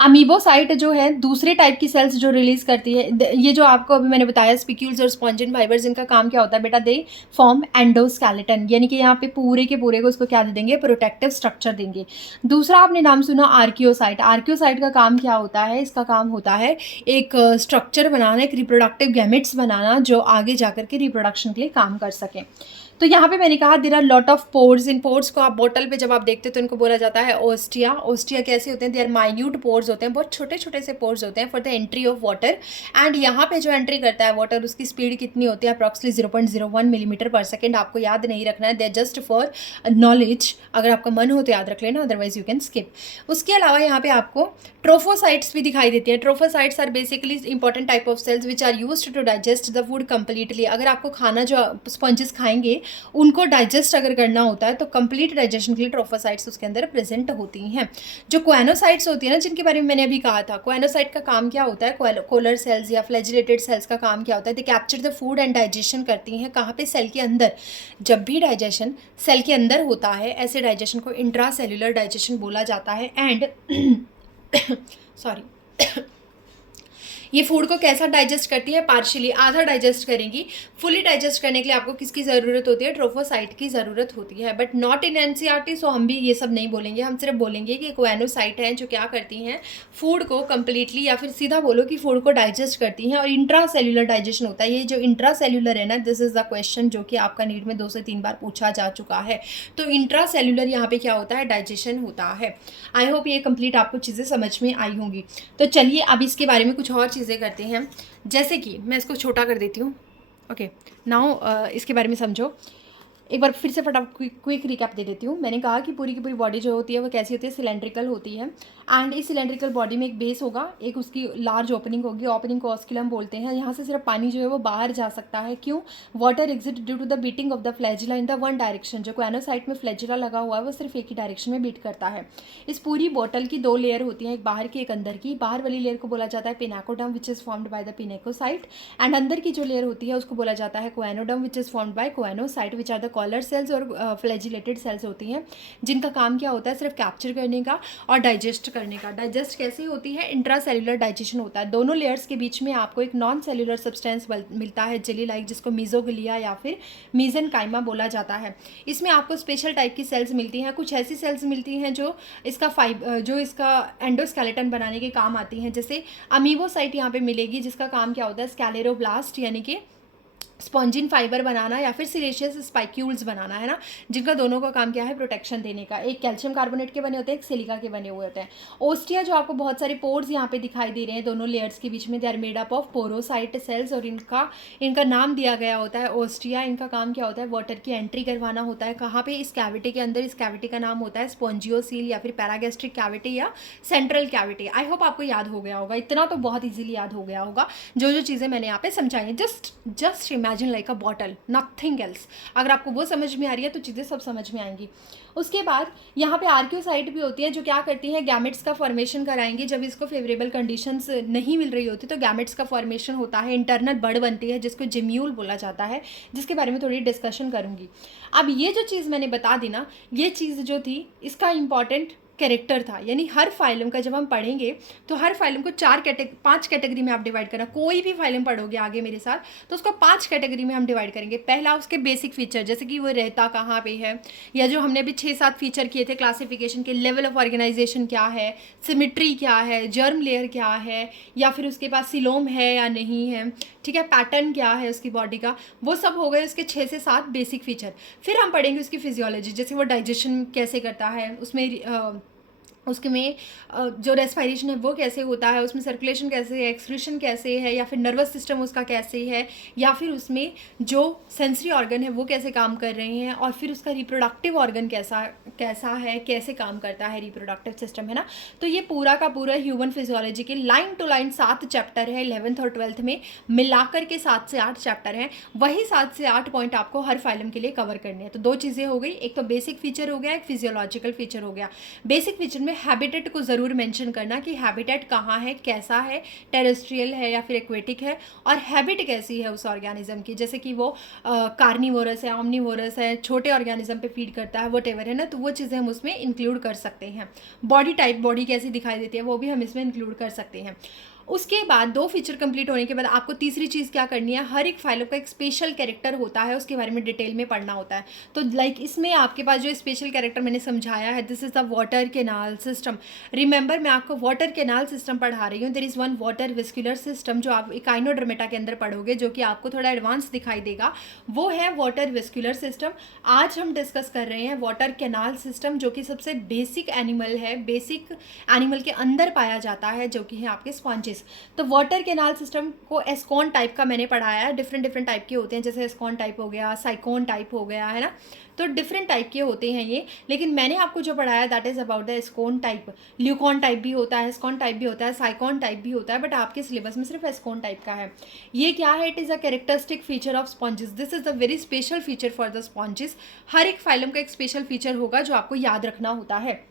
अमीबोसाइट जो है दूसरे टाइप की सेल्स जो रिलीज करती है, ये जो आपको अभी मैंने बताया स्पिक्यूल्स और स्पॉन्जिन फाइबर्स, इनका काम क्या होता है बेटा, दे फॉर्म एंडोस्केलेटन, यानी कि यहाँ पे पूरे के पूरे को उसको क्या दे देंगे, प्रोटेक्टिव स्ट्रक्चर देंगे। दूसरा आपने नाम सुना आर्कियोसाइट। आर्कियोसाइट का काम क्या होता है, इसका काम होता है एक स्ट्रक्चर बनाना, एक रिप्रोडक्टिव गैमेट्स बनाना जो आगे जाकर के रिप्रोडक्शन के लिए काम कर सकें। तो यहाँ पे मैंने कहा there are lot of pores. इन पोर्स को आप बोतल पे जब आप देखते हो तो इनको बोला जाता है ओस्टिया। ओस्टिया कैसे होते हैं, दे आर माइन्यूट पोर्स होते हैं, बहुत छोटे छोटे से पोर्स होते हैं for the entry of water. And यहाँ पे जो एंट्री करता है वाटर उसकी स्पीड कितनी होती है, अप्रॉक्सिमेटली 0.01 मिलीमीटर पर सेकेंड। आपको याद नहीं रखना है, दे जस्ट फॉर नॉलेज, अगर आपका मन हो तो याद रख लेना, अदरवाइज यू कैन स्किप। उसके अलावा यहाँ पे आपको ट्रोफोसाइट्स भी दिखाई देती है। Trophocytes are basically important type of cells which are used to digest the food completely. अगर आपको खाना जो स्पंजेस खाएंगे उनको डाइजेस्ट अगर करना होता है तो कंप्लीट डाइजेशन के लिए ट्रोफोसाइट्स उसके अंदर प्रेजेंट होती हैं। जो क्वानोसाइट्स होती है ना, जिनके बारे में मैंने अभी कहा था, क्वानोसाइट का काम क्या होता है, कोलर सेल्स या फ्लैजिलेटेड सेल्स का काम क्या होता है, they capture the food and digestion करती हैं। कहाँ पे, सेल के अंदर। जब भी डाइजेशन सेल के अंदर होता है, ऐसे डाइजेशन को इंट्रा सेल्यूलर डाइजेशन बोला जाता है। एंड सॉरी ये फूड को कैसा डाइजेस्ट करती है, पार्शियली, आधा डाइजेस्ट करेंगी। फुली डाइजेस्ट करने के लिए आपको किसकी ज़रूरत होती है, ट्रोफोसाइट की ज़रूरत होती है। बट नॉट इन एनसीईआरटी, सो हम भी ये सब नहीं बोलेंगे, हम सिर्फ बोलेंगे कि क्वानोसाइट हैं जो क्या करती हैं, फूड को कंप्लीटली या फिर सीधा बोलो कि फूड को डाइजेस्ट करती हैं। और इंट्रा सेल्यूलर डाइजेशन होता है। ये जो इंट्रा सेल्यूलर है ना, दिस इज़ द क्वेश्चन जो कि आपका नीट में 2 से 3 बार पूछा जा चुका है। तो इंट्रा सेल्यूलर यहाँ पे क्या होता है, डाइजेशन होता है। आई होप ये कंप्लीट आपको चीज़ें समझ में आई होंगी। तो चलिए अब इसके बारे में कुछ और चीज़ें करते हैं। जैसे कि मैं इसको छोटा कर देती हूँ, ओके, नाउ इसके बारे में समझो। एक बार फिर से फटाफट क्विक रिकैप दे देती हूँ। मैंने कहा कि पूरी की पूरी बॉडी जो होती है वो कैसी होती है, सिलेंड्रिकल होती है। एंड इस सिलेंड्रिकल बॉडी में एक बेस होगा, एक उसकी लार्ज ओपनिंग होगी, ओपनिंग को ऑस्कुलम बोलते हैं। यहाँ से सिर्फ पानी जो है वो बाहर जा सकता है। क्यों? Water exit due to the beating of the flagella in the one direction. जो कोएनोसाइट में फ्लैजिला लगा हुआ है वो सिर्फ एक ही डायरेक्शन में बीट करता है। इस पूरी बॉटल की 2 लेयर होती हैं, एक बाहर की एक अंदर की। बाहर वाली लेयर को बोला जाता है pinacoderm which is formed by the pinacocyte, and अंदर की जो लेयर होती है उसको बोला जाता है choanoderm which is formed by choanocyte which are the collar cells और फ्लैजिलेटेड सेल्स होती हैं, जिनका काम क्या होता है, सिर्फ कैप्चर करने का और डाइजेस्ट करने का। डाइजेस्ट कैसे होती है? इंट्रासेल्युलर डाइजेशन होता है। दोनों लेयर्स के बीच में आपको एक नॉन सेल्युलर सब्सटेंस मिलता है जेली लाइक, जिसको मीजोग्लिया या फिर मीजेनकाइमा बोला जाता है। इसमें आपको स्पेशल टाइप की सेल्स मिलती हैं। कुछ ऐसी सेल्स मिलती हैं जो इसका एंडोस्केलेटन बनाने के काम आती हैं। जैसे अमीबोसाइट यहाँ पे मिलेगी, जिसका काम क्या होता है, स्कैलेरोब्लास्ट यानी कि स्पॉन्जिन फाइबर बनाना या फिर सिलेशियस स्पाइक्यूल्स बनाना, है ना, जिनका दोनों का काम क्या है, प्रोटेक्शन देने का। एक कैल्शियम कार्बोनेट के बने होते हैं, एक सिलिका के बने हुए होते हैं। ओस्टिया जो आपको बहुत सारे पोर्स यहाँ पे दिखाई दे रहे हैं दोनों लेयर्स के बीच में, they are made up of porocyte cells, और इनका नाम दिया गया होता है ओस्टिया। इनका काम क्या होता है, वाटर की एंट्री करवाना होता है। कहाँ पे? इस कैविटी के अंदर। इस कैविटी का नाम होता है स्पॉन्जियोसील या फिर पैरागैस्ट्रिक कैविटी या सेंट्रल कैविटी। आई होप आपको याद हो गया होगा, इतना तो बहुत ईजिली याद हो गया होगा जो चीज़ें मैंने यहाँ पे समझाई हैं। जस्ट इमेजिन लाइक अ बॉटल, नथिंग एल्स। अगर आपको वो समझ में आ रही है तो चीज़ें सब समझ में आएंगी। उसके बाद यहाँ पे आर्क्योसाइट भी होती है, जो क्या करती है, गैमेट्स का फॉर्मेशन कराएंगी। जब इसको फेवरेबल कंडीशंस नहीं मिल रही होती तो गैमेट्स का फॉर्मेशन होता है, इंटरनल बड बनती है, जिसको जिम्यूल बोला जाता है, जिसके बारे में थोड़ी डिस्कशन करूँगी। अब ये जो चीज़ मैंने बता दी ना, ये चीज़ जो थी इसका इंपॉर्टेंट कैरेक्टर था। यानी हर फाइलम का जब हम पढ़ेंगे तो हर फाइलम को 5 कैटेगरी में आप डिवाइड करना। कोई भी फाइलम पढ़ोगे आगे मेरे साथ तो उसको 5 कैटेगरी में हम डिवाइड करेंगे। पहला उसके बेसिक फीचर, जैसे कि वो रहता कहाँ पे है, या जो हमने अभी 6-7 फीचर किए थे क्लासिफिकेशन के, लेवल ऑफ ऑर्गेनाइजेशन क्या है, सिमिट्री क्या है, जर्म लेयर क्या है, या फिर उसके पास सिलोम है या नहीं है, ठीक है, पैटर्न क्या है उसकी बॉडी का, वो सब हो गए उसके 6 से 7 बेसिक फीचर। फिर हम पढ़ेंगे उसकी फिजियोलॉजी, जैसे वो डाइजेशन कैसे करता है, उसके में जो रेस्पिरेशन है वो कैसे होता है, उसमें सर्कुलेशन कैसे है, एक्सक्रीशन कैसे है, या फिर नर्वस सिस्टम उसका कैसे है, या फिर उसमें जो सेंसरी ऑर्गन है वो कैसे काम कर रहे हैं, और फिर उसका रिप्रोडक्टिव ऑर्गन कैसा है, कैसे काम करता है रिप्रोडक्टिव सिस्टम, है ना। तो ये पूरा का पूरा ह्यूमन फिजियोलॉजी के लाइन टू लाइन 7 चैप्टर है 11th और 12th में मिलाकर के 7 से 8 चैप्टर हैं। वही 7 से 8 पॉइंट आपको हर फाइलम के लिए कवर करने हैं। तो 2 चीज़ें हो गई, एक तो बेसिक फीचर हो गया, एक फिजियोलॉजिकल फीचर हो गया। बेसिक फीचर में हैबिटेट को ज़रूर मेंशन करना कि हैबिटेट कहाँ है, कैसा है, टेरेस्ट्रियल है या फिर एक्वेटिक है, और हैबिट कैसी है उस ऑर्गेनिज्म की, जैसे कि वो कार्निवोरस है, ऑमनिवोरस है, छोटे ऑर्गेनिज्म पे फीड करता है, वॉटेवर, है ना, तो वो चीज़ें हम उसमें इंक्लूड कर सकते हैं। बॉडी टाइप, बॉडी कैसी दिखाई देती है, वो भी हम इसमें इंक्लूड कर सकते हैं। उसके बाद 2 फीचर कंप्लीट होने के बाद आपको तीसरी चीज़ क्या करनी है, हर एक फाइलों का एक स्पेशल कैरेक्टर होता है, उसके बारे में डिटेल में पढ़ना होता है। तो लाइक इसमें आपके पास जो स्पेशल कैरेक्टर मैंने समझाया है, this is the water canal system. Remember, मैं आपको वाटर कैनाल सिस्टम पढ़ा रही हूँ। There is one water vascular system जो आप इकाइनोडर्मेटा के अंदर पढ़ोगे, जो कि आपको थोड़ा एडवांस दिखाई देगा, वो है वाटर वेस्कुलर सिस्टम। आज हम डिस्कस कर रहे हैं वाटर कैनाल सिस्टम, जो कि सबसे बेसिक एनिमल है, बेसिक एनिमल के अंदर पाया जाता है, जो कि है आपके स्पॉन्जेस। तो वाटर कैनाल सिस्टम को एस्कॉन टाइप का मैंने पढ़ाया है। डिफरेंट टाइप के होते हैं, जैसे एस्कॉन टाइप हो गया, साइकोन टाइप हो गया, है ना, तो डिफरेंट टाइप के होते हैं ये। लेकिन मैंने आपको जो पढ़ाया that is about the ascon type. Leucon type भी होता है, एस्कॉन टाइप भी होता है, साइकोन टाइप भी होता है, बट आपके सिलेबस में सिर्फ एस्कॉन टाइप का है। ये क्या है, it is a characteristic feature of sponges. This is the very special feature for the sponges. हर एक फाइलम का एक स्पेशल फीचर होगा जो आपको याद रखना होता है।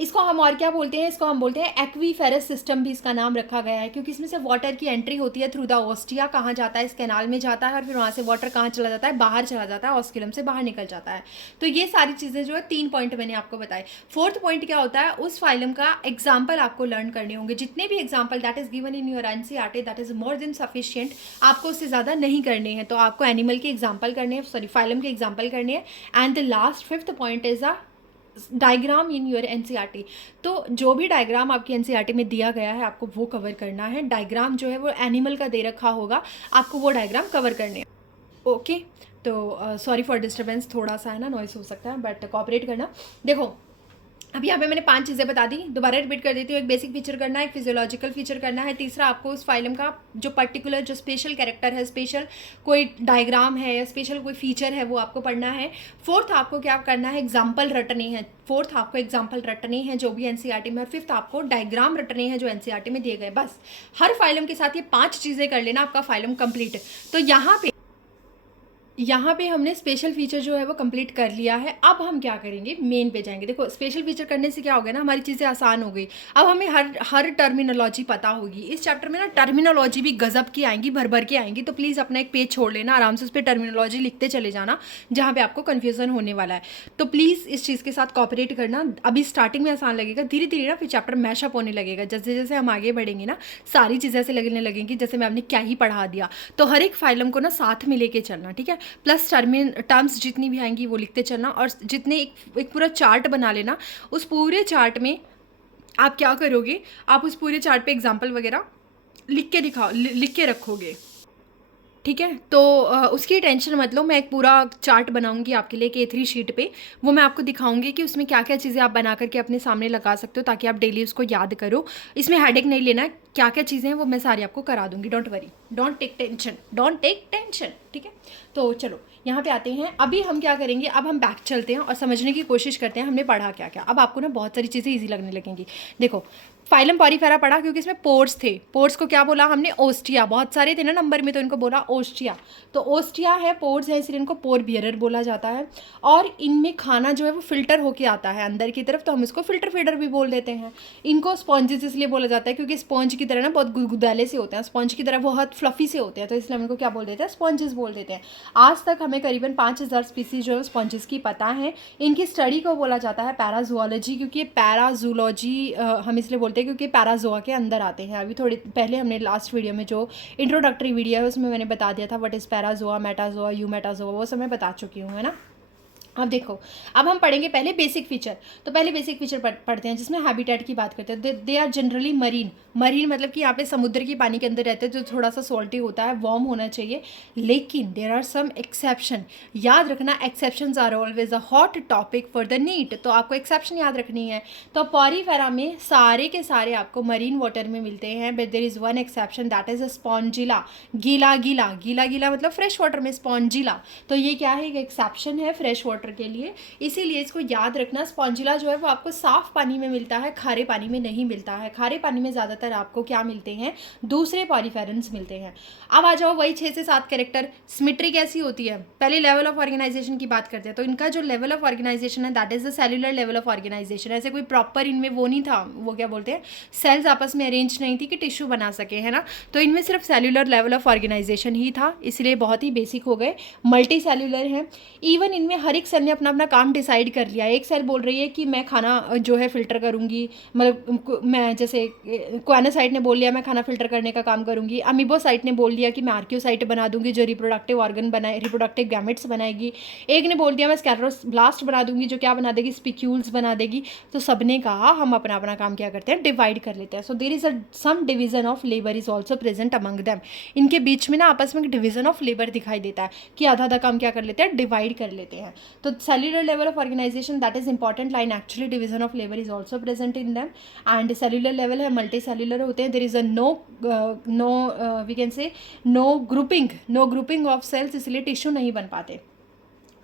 इसको हम और क्या बोलते हैं, इसको हम बोलते हैं एक्वीफेरस सिस्टम, भी इसका नाम रखा गया है, क्योंकि इसमें से वाटर की एंट्री होती है थ्रू द ओस्टिया। कहाँ जाता है, इस कैनाल में जाता है, और फिर वहाँ से वाटर कहाँ चला जाता है, बाहर चला जाता है, ऑस्कुलम से बाहर निकल जाता है। तो ये सारी चीज़ें जो है 3 पॉइंट मैंने आपको बताए। 4th पॉइंट क्या होता है, उस फाइलम का एग्जाम्पल आपको लर्न करने होंगे। जितने भी example that is given in your NCERT that is more than sufficient, आपको उससे ज़्यादा नहीं करने हैं। तो आपको एनिमल के एग्जाम्पल करने हैं, सॉरी फाइलम के एग्जाम्पल करने हैं। And the last 5th point is a diagram in your NCERT. तो जो भी डायग्राम आपकी एनसीईआरटी में दिया गया है आपको वो कवर करना है। डायग्राम जो है वो एनिमल का दे रखा होगा, आपको वो डायग्राम कवर करने हैं। ओके, तो सॉरी फॉर डिस्टर्बेंस, थोड़ा सा है ना नॉइस हो सकता है, बट कोऑपरेट करना। देखो, अभी यहाँ पे मैंने 5 चीज़ें बता दी, दोबारा रिपीट कर देती हूँ। एक बेसिक फीचर करना है, एक फिजियोलॉजिकल फीचर करना है, तीसरा आपको उस फाइलम का जो पर्टिकुलर जो स्पेशल कैरेक्टर है, स्पेशल कोई डायग्राम है या स्पेशल कोई फीचर है वो आपको पढ़ना है। फोर्थ आपको क्या करना है, एग्जाम्पल रटने हैं। फोर्थ आपको एग्जाम्पल रटने हैं जो भी एनसीईआरटी में, और फिफ्थ आपको डायग्राम रटने हैं जो एनसीईआरटी में दिए गए। बस हर फाइलम के साथ ये 5 चीज़ें कर लेना, आपका फाइलम कंप्लीट। तो यहाँ पे हमने स्पेशल फीचर जो है वो कंप्लीट कर लिया है। अब हम क्या करेंगे, मेन पे जाएंगे। देखो स्पेशल फीचर करने से क्या हो गया ना, हमारी चीज़ें आसान हो गई। अब हमें हर टर्मिनोलॉजी पता होगी। इस चैप्टर में ना टर्मिनोलॉजी भी गजब की आएंगी, भर भर के आएंगी। तो प्लीज़ अपना एक पेज छोड़ लेना, आराम से उस पर टर्मिनोलॉजी लिखते चले जाना जहाँ पे आपको कन्फ्यूज़न होने वाला है। तो प्लीज़ इस चीज़ के साथ कॉपरेट करना। अभी स्टार्टिंग में आसान लगेगा, धीरे धीरे ना फिर चैप्टर मैशअप होने लगेगा। जैसे जैसे हम आगे बढ़ेंगे ना, सारी चीज़ें ऐसे लगने लगेंगी जैसे मैं आपने क्या ही पढ़ा दिया। तो हर एक फाइलम को ना साथ में लेके चलना, ठीक है। प्लस टर्म्स जितनी भी आएंगी वो लिखते चलना, और जितने एक पूरा चार्ट बना लेना। उस पूरे चार्ट में आप क्या करोगे, आप उस पूरे चार्ट पे एग्जाम्पल वगैरह लिख के रखोगे, ठीक है। तो उसकी टेंशन मत लो, मैं एक पूरा चार्ट बनाऊंगी आपके लिए A3 शीट पे। वो मैं आपको दिखाऊंगी कि उसमें क्या क्या चीज़ें आप बना करके अपने सामने लगा सकते हो, ताकि आप डेली उसको याद करो। इसमें हेडेक नहीं लेना है, क्या क्या चीज़ें हैं वो मैं सारी आपको करा दूंगी। Don't worry, don't take tension, ठीक है। तो चलो यहाँ पे आते हैं। अभी हम क्या करेंगे, अब हम बैक चलते हैं और समझने की कोशिश करते हैं हमने पढ़ा क्या क्या। अब आपको ना बहुत सारी चीज़ें ईजी लगने लगेंगी। देखो फाइलम पॉरीफेरा पढ़ा क्योंकि इसमें पोर्स थे। पोर्स को क्या बोला हमने, ओस्टिया। बहुत सारे थे ना नंबर में, तो इनको बोला ओस्टिया। तो ओस्टिया है, पोर्स है, इसलिए इनको पोर बियरर बोला जाता है। और इनमें खाना जो है वो फिल्टर होके आता है अंदर की तरफ, तो हम इसको फिल्टर फीडर भी बोल देते हैं। इनको स्पॉन्जेस इसलिए बोला जाता है क्योंकि स्पॉन्ज की तरह ना बहुत गुदगुदाले से होते हैं, स्पॉन्ज की तरह बहुत फ्लफी से होते हैं, तो इसलिए हम इनको क्या बोल देते हैं, स्पॉन्जेस बोल देते हैं। आज तक हमें करीबन 5000 स्पीसीज जो है स्पॉन्जेस की पता है। इनकी स्टडी को बोला जाता है पैराजूलॉजी, क्योंकि पैराजूलॉजी हम इसलिए बोलते हैं क्योंकि पैराजोआ के अंदर आते हैं। अभी थोड़ी पहले हमने लास्ट वीडियो में जो इंट्रोडक्टरी वीडियो है उसमें मैंने बता दिया था what is Parazoa, Metazoa, eumetazoa, वो सब मैं बता चुकी हूँ, है ना। अब देखो, अब हम पढ़ेंगे पहले बेसिक फीचर। तो पहले बेसिक फीचर पढ़ते हैं जिसमें हैबिटेट की बात करते हैं। They are generally marine. Marine मतलब कि यहाँ पे समुद्र की पानी के अंदर रहते हैं, जो थोड़ा सा सॉल्टी होता है, वार्म होना चाहिए। लेकिन देर आर सम एक्सेप्शन। याद रखना, exceptions are always a hot topic for the NEET. तो आपको एक्सेप्शन याद रखनी है। तो पॉरीफेरा में सारे के सारे आपको मरीन वाटर में मिलते हैं, but there is one exception, that is a Spongilla. गीला गीला, गीला गीला मतलब फ्रेश वाटर में स्पॉन्जिला। तो ये क्या है, एक एक्सेप्शन है फ्रेश वाटर के लिए, इसीलिए इसको याद रखना। स्पॉन्जिला जो है वो आपको साफ पानी में मिलता है, खारे पानी में नहीं मिलता है। खारे पानी में ज़्यादातर आपको क्या मिलते हैं, दूसरे पॉरीफेरन्स मिलते हैं। अब आ जाओ वही 6 से 7 कैरेक्टर। सिमेट्री कैसी होती है, पहले लेवल ऑफ ऑर्गेनाइजेशन की बात करते हैं। तो इनका जो लेवल ऑफ ऑर्गेनाइजेशन है that is the cellular level of organisation. ऐसे कोई प्रॉपर इनमें वो नहीं था, वो क्या बोलते हैं, सेल्स आपस में अरेंज नहीं थी कि टिश्यू बना सके, है ना। तो इनमें सिर्फ सेलुलर लेवल ऑफ ऑर्गेनाइजेशन ही था, इसलिए बहुत ही बेसिक हो गए। मल्टी सेलुलर हैं। इवन इनमें हर एक सेल ने अपना अपना काम डिसाइड कर लिया। एक सेल बोल रही है कि मैं खाना जो है फिल्टर करूँगी, मतलब मैं जैसे क्वानोसाइट ने बोल लिया मैं खाना फिल्टर करने का काम करूँगी। अमीबोसाइट ने बोल दिया कि मैं आर्क्योसाइट बना दूंगी जो रिप्रोडक्टिव ऑर्गन बनाए, रिप्रोडक्टिव गैमेट्स बनाएगी। एक ने बोल दिया मैं स्क्लेरोब्लास्ट बना दूंगी जो क्या बना देगी, स्पिक्यूल्स बना देगी। तो सबने कहा हम अपना अपना काम क्या करते हैं, डिवाइड कर लेते हैं। So there is some division of labour is also present among them. इनके बीच में ना आपस में डिवीजन ऑफ लेबर दिखाई देता है कि आधा आधा काम क्या कर लेते हैं, डिवाइड कर लेते हैं। तो cellular level of organization, that is important line, actually division of labor is also present in them. and cellular level है, multicellular होते हैं। there is a no we can say no grouping of cells, इसलिए tissue नहीं बन पाते।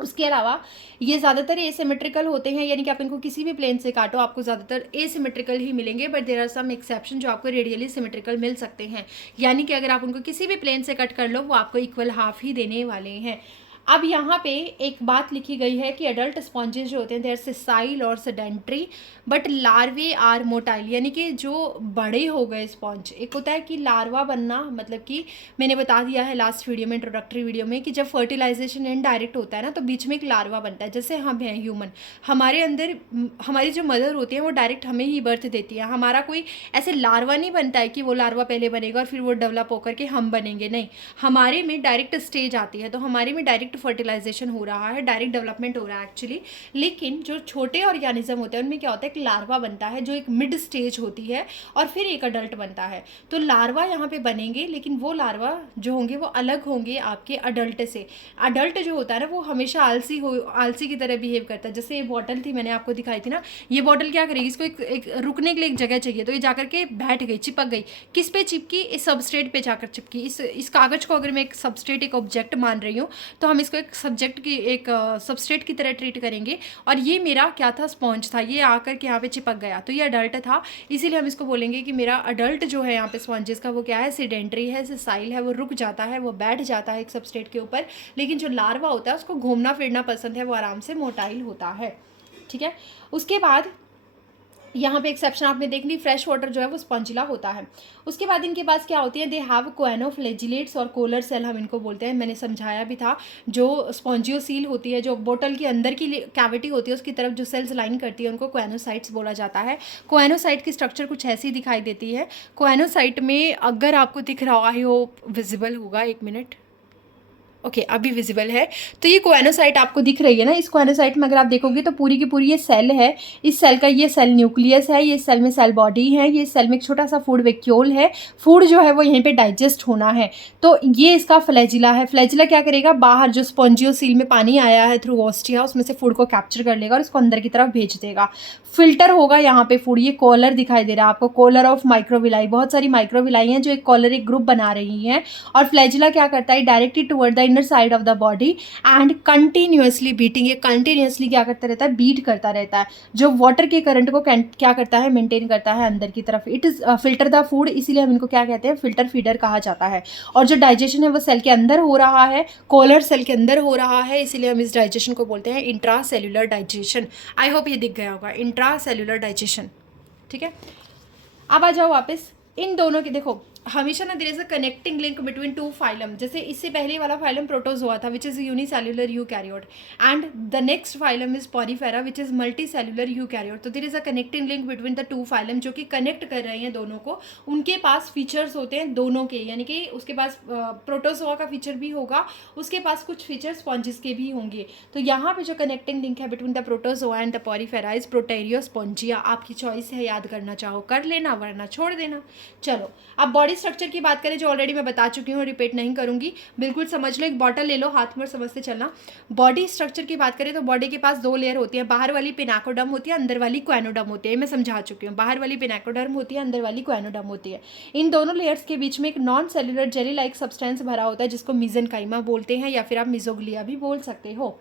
उसके अलावा ये ज़्यादातर एसिमेट्रिकल होते हैं, यानी कि आप इनको किसी भी प्लेन से काटो आपको ज़्यादातर एसिमेट्रिकल ही मिलेंगे, but there are some exception जो आपको रेडियली सिमेट्रिकल मिल सकते हैं। यानी कि अगर आप उनको किसी भी प्लेन से कट कर लो वो आपको इक्वल हाफ ही देने वाले हैं। अब यहाँ पे एक बात लिखी गई है कि एडल्ट स्पॉन्जेस जो होते हैं दे आर सेसाइल और sedentary but larvae are motile. यानी कि जो बड़े हो गए स्पॉन्ज, एक होता है कि लार्वा बनना, मतलब कि मैंने बता दिया है लास्ट वीडियो में, इंट्रोडक्टरी वीडियो में, कि जब फर्टिलाइजेशन इनडायरेक्ट होता है ना तो बीच में एक लार्वा बनता है। जैसे हम हैं ह्यूमन, हमारे अंदर हमारी जो मदर होती है वो डायरेक्ट हमें ही बर्थ देती है। हमारा कोई ऐसे लार्वा नहीं बनता है कि वो लार्वा पहले बनेगा और फिर वो डेवलप होकर के हम बनेंगे, नहीं। हमारे में डायरेक्ट स्टेज आती है, तो हमारे में डायरेक्ट डायरेक्ट फर्टिलाइजेशन हो रहा है, डायरेक्ट डेवलपमेंट हो रहा है एक्चुअली। लेकिन जो छोटे ऑर्गेनिज्म होते हैं उनमें क्या होता है, एक लार्वा बनता है जो एक मिड स्टेज होती है और फिर एक अडल्ट बनता है। तो लार्वा यहाँ पे बनेंगे, लेकिन वो लार्वा जो होंगे वो अलग होंगे आपके अडल्ट से। अडल्ट जो होता है ना वो हमेशा आलसी की तरह बिहेव करता है। जैसे ये बॉटल थी, मैंने आपको दिखाई थी ना, ये बॉटल क्या करेगी, इसको एक रुकने के लिए एक जगह चाहिए, तो ये जाकर के बैठ गई, चिपक गई। किस पे चिपकी, इस सबस्ट्रेट पे जाकर चिपकी। इस कागज़ को अगर मैं एक सबस्ट्रेट, एक ऑब्जेक्ट मान रही हूँ, तो हम इसको एक सब्जेक्ट की, एक सबस्ट्रेट की तरह ट्रीट करेंगे। और ये मेरा क्या था, स्पॉन्ज था, ये आकर के यहाँ पे चिपक गया, तो ये अडल्ट था। इसीलिए हम इसको बोलेंगे कि मेरा अडल्ट जो है यहाँ पे स्पॉन्जेस का, वो क्या है, सीडेंट्री है, सेसाइल है, वो रुक जाता है, वो बैठ जाता है एक सबस्ट्रेट के ऊपर। लेकिन जो लार्वा होता है उसको घूमना फिरना पसंद है, वो आराम से मोटाइल होता है। ठीक है। उसके बाद यहाँ पे एक्सेप्शन आपने देख ली, फ्रेश वाटर जो है वो स्पंजिला होता है। उसके बाद इनके पास क्या होती है, दे हैव कोएनोफ्लैजिलेट्स और कोलर सेल हम इनको बोलते हैं। मैंने समझाया भी था, जो स्पॉन्जियोसील होती है, जो बोतल के अंदर की कैविटी होती है उसकी तरफ जो सेल्स लाइन करती है, उनको कोएनोसाइट्स बोला जाता है। कोएनोसाइट की स्ट्रक्चर कुछ ऐसी दिखाई देती है। कोएनोसाइट में अगर आपको दिख रहा हो, विजिबल होगा, एक मिनट, ओके अभी विजिबल है। तो ये कोएनोसाइट आपको दिख रही है ना, इस कोएनोसाइट में अगर आप देखोगे तो पूरी की पूरी ये सेल है। इस सेल का ये सेल न्यूक्लियस है, ये सेल में सेल बॉडी है, ये सेल में एक छोटा सा फूड वैक्यूल है। फूड जो है वो यहीं पे डाइजेस्ट होना है। तो ये इसका फ्लैजिला है। फ्लैजिला क्या करेगा, बाहर जो स्पॉन्जियोसील में पानी आया है थ्रू ऑस्टिया, उसमें से फूड को कैप्चर कर लेगा और इसको अंदर की तरफ भेज देगा। फिल्टर होगा यहाँ पे फूड। ये कॉलर दिखाई दे रहा है आपको, कॉलर ऑफ माइक्रोविलाई, बहुत सारी माइक्रोविलाई हैं जो एक कॉलर, एक ग्रुप बना रही हैं। और फ्लैजिला क्या करता है, directly toward the inner side of the body and continuously beating, ये कंटिन्यूअसली क्या करता रहता है, बीट करता रहता है, जो वाटर के करंट को क्या करता है, मेंटेन करता है अंदर की तरफ। It is filter the food, इसीलिए हम इनको क्या कहते हैं, फिल्टर फीडर कहा जाता है। और जो डाइजेशन है वो सेल के अंदर हो रहा है, कॉलर सेल के अंदर हो रहा है, इसीलिए हम इस डाइजेशन को बोलते हैं intra cellular digestion. I hope ये दिख गया होगा, इंट्रा सेल्यूलर डाइजेशन। ठीक है। अब आ जाओ वापस इन दोनों की, देखो हमेशा ना there is a connecting link between two phylum. जैसे इससे पहले वाला फाइलम प्रोटोजोआ था which is unicellular eukaryote, and the next phylum is porifera which is multicellular eukaryote. तो there is a connecting link between the two phylum जो कि connect कर रहे हैं दोनों को। उनके पास फीचर्स होते हैं दोनों के, यानी कि उसके पास प्रोटोजोआ का फीचर भी होगा, उसके पास कुछ फीचर स्पॉन्जिस के भी होंगे। तो यहाँ पे जो कनेक्टिंग लिंक है between the protozoa and the porifera is proterospongia. आपकी चॉइस है, याद करना चाहो कर लेना, वरना छोड़ देना। चलो अब बॉडी स्ट्रक्चर की बात करें, जो ऑलरेडी मैं बता चुकी हूँ, रिपीट नहीं करूंगी, बिल्कुल समझ लो। एक बॉटल ले लो, हाथ में समझते चलना। बॉडी स्ट्रक्चर की बात करें तो बॉडी के पास दो लेयर होती है, बाहर वाली पिनाकोडर्म होती है, अंदर वाली क्वेनोडर्म होती है। मैं समझा चुकी हूँ, बाहर वाली पिनाकोडर्म होती है, अंदर वाली क्वेनोडर्म होती है। इन दोनों लेयर्स के बीच में एक non cellular jelly like substance भरा होता है जिसको मेसेनकाइमा बोलते हैं, या फिर आप मिजोग्लिया भी बोल सकते हो।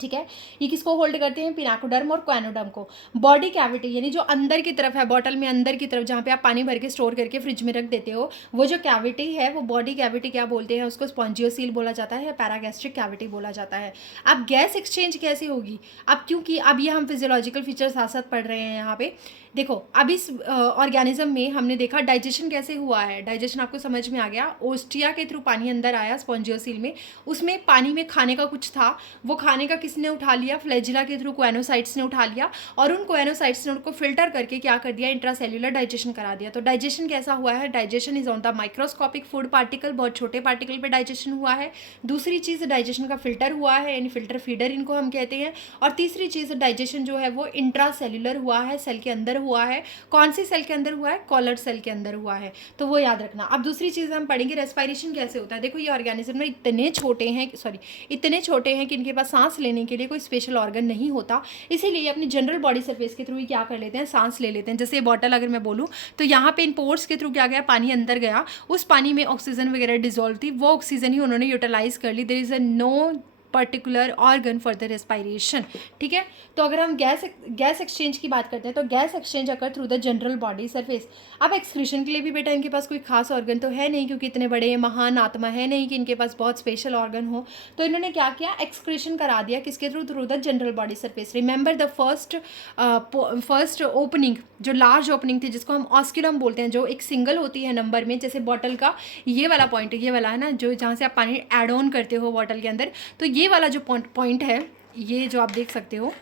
ठीक है। ये किसको होल्ड करते हैं, पिनाकोडर्म और क्वेनोडर्म को। बॉडी कैविटी यानी जो अंदर की तरफ है, बॉटल में अंदर की तरफ जहाँ पे आप पानी भर के स्टोर करके फ्रिज में रख देते हो, वो जो कैविटी है वो बॉडी कैविटी क्या बोलते हैं, उसको स्पॉन्जियोसील बोला जाता है या पैरागैस्ट्रिक कैविटी बोला जाता है। अब गैस एक्सचेंज कैसे होगी, अब क्योंकि अब ये हम फिजियोलॉजिकल फीचर्स साथ साथ पढ़ रहे हैं यहाँ पे। देखो अब इस ऑर्गेनिज्म में हमने देखा डाइजेशन कैसे हुआ है। डाइजेशन आपको समझ में आ गया, ओस्टिया के थ्रू पानी अंदर आया स्पॉन्जियोसील में, उसमें पानी में खाने का कुछ था, वो खाने का किसने उठा लिया, फ्लैजिला के थ्रू कोएनोसाइट्स ने उठा लिया, और उन कोएनोसाइट्स ने उनको फिल्टर करके क्या कर दिया, इंट्रासेल्युलर डाइजेशन करा दिया। तो डाइजेशन कैसा हुआ है, digestion is on the microscopic food particle, बहुत छोटे पार्टिकल पे डाइजेशन हुआ है। दूसरी चीज़ डाइजेशन का फिल्टर हुआ है, यानी फिल्टर फीडर इनको हम कहते हैं। और तीसरी चीज़ डाइजेशन जो है वो इंट्रासेल्युलर हुआ है, सेल के अंदर हुआ है। कौन सी सेल के अंदर हुआ है, कॉलर सेल के अंदर हुआ है, तो वो याद रखना। अब दूसरी चीज़ हम पढ़ेंगे रेस्पिरेशन कैसे होता है। देखो ये ऑर्गेनिज्म में इतने छोटे हैं कि इनके पास सांस लेने के लिए कोई स्पेशल ऑर्गन नहीं होता, इसीलिए अपनी जनरल बॉडी सरफेस के थ्रू ही क्या कर लेते हैं, सांस ले लेते हैं। जैसे ये बॉटल अगर मैं बोलूँ तो यहाँ पे इन पोर्स के थ्रू क्या गया, पानी अंदर गया, उस पानी में ऑक्सीजन वगैरह डिजोल्व थी, वो ऑक्सीजन ही उन्होंने यूटिलाइज कर ली। There is a no particular organ for the respiration. ठीक है। तो अगर हम गैस एक्सचेंज की बात करते हैं तो gas exchange occur through the general body surface. अब एक्सक्रीशन के लिए भी बेटा इनके पास कोई खास ऑर्गन तो है नहीं, क्योंकि इतने बड़े महान आत्मा है नहीं कि इनके पास बहुत स्पेशल ऑर्गन हो। तो इन्होंने क्या किया, एक्सक्रीशन करा दिया किसके through, through the general body surface. Remember the first opening, जो लार्ज ओपनिंग थी जिसको हम ऑस्क्यूलम बोलते हैं, जो एक सिंगल होती है नंबर में, जैसे बॉटल का ये वाला पॉइंट, ये वाला है ना, जो जहाँ से आप पानी एड ऑन करते हो बॉटल के अंदर, तो ये वाला जो पॉइंट है, ये जो आप देख सकते हो,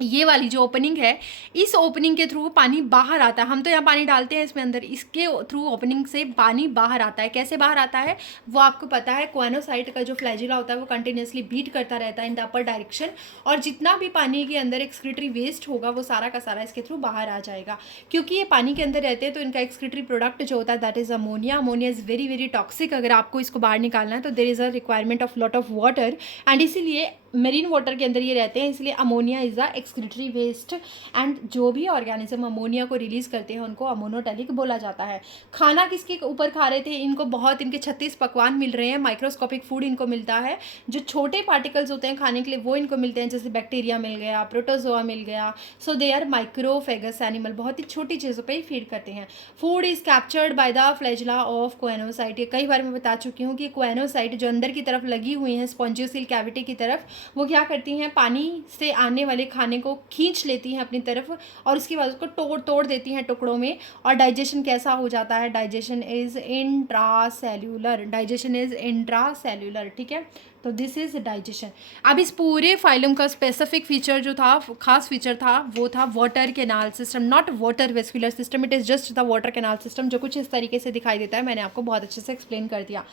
ये वाली जो ओपनिंग है, इस ओपनिंग के थ्रू पानी बाहर आता है। हम तो यहाँ पानी डालते हैं इसमें अंदर, इसके थ्रू ओपनिंग से पानी बाहर आता है। कैसे बाहर आता है वो आपको पता है। कोएनोसाइट का जो फ्लैजिला होता है वो कंटिन्यूसली बीट करता रहता है इन द अपर डायरेक्शन, और जितना भी पानी के अंदर एक्सक्रीटरी वेस्ट होगा वो सारा का सारा इसके थ्रू बाहर आ जाएगा। क्योंकि ये पानी के अंदर रहते हैं तो इनका एक्सक्रीटरी प्रोडक्ट जो होता है that is ammonia. Ammonia is very very toxic. अगर आपको इसको बाहर निकालना है तो there is a requirement of lot of water, and इसीलिए मेरीन वाटर के अंदर ये रहते हैं, इसलिए ammonia is the excretory waste. And जो भी ऑर्गेनिज्म अमोनिया को रिलीज़ करते हैं उनको अमोनोटेलिक बोला जाता है। खाना किसके ऊपर खा रहे थे, इनको बहुत इनके 36 पकवान मिल रहे हैं। माइक्रोस्कोपिक फूड इनको मिलता है। जो छोटे पार्टिकल्स होते हैं खाने के लिए वो इनको मिलते हैं, जैसे बैक्टीरिया मिल गया, प्रोटोजोआ मिल गया। सो दे आर माइक्रोफेगस एनिमल, बहुत ही छोटी चीज़ों पर ही फीड करते हैं। Food is captured by the flagella of choanocyte. ये कई बार मैं बता चुकी हूँ कि कोएनोसाइट जो अंदर की तरफ लगी हुई हैं स्पॉन्जियोसील कैविटी की तरफ, वो क्या करती हैं, पानी से आने वाले खाने को खींच लेती हैं अपनी तरफ और उसके बाद उसको तोड़ तोड़ देती हैं टुकड़ों में। और डाइजेशन कैसा हो जाता है, digestion is intracellular, digestion is intracellular, ठीक है। तो दिस इज़ डाइजेशन। अब इस पूरे फाइलम का स्पेसिफिक फीचर जो था, खास फीचर था, वो था water canal system, not water vascular system, it is just the water canal system, जो कुछ इस तरीके से दिखाई देता है। मैंने आपको बहुत अच्छे से एक्सप्लेन कर दिया।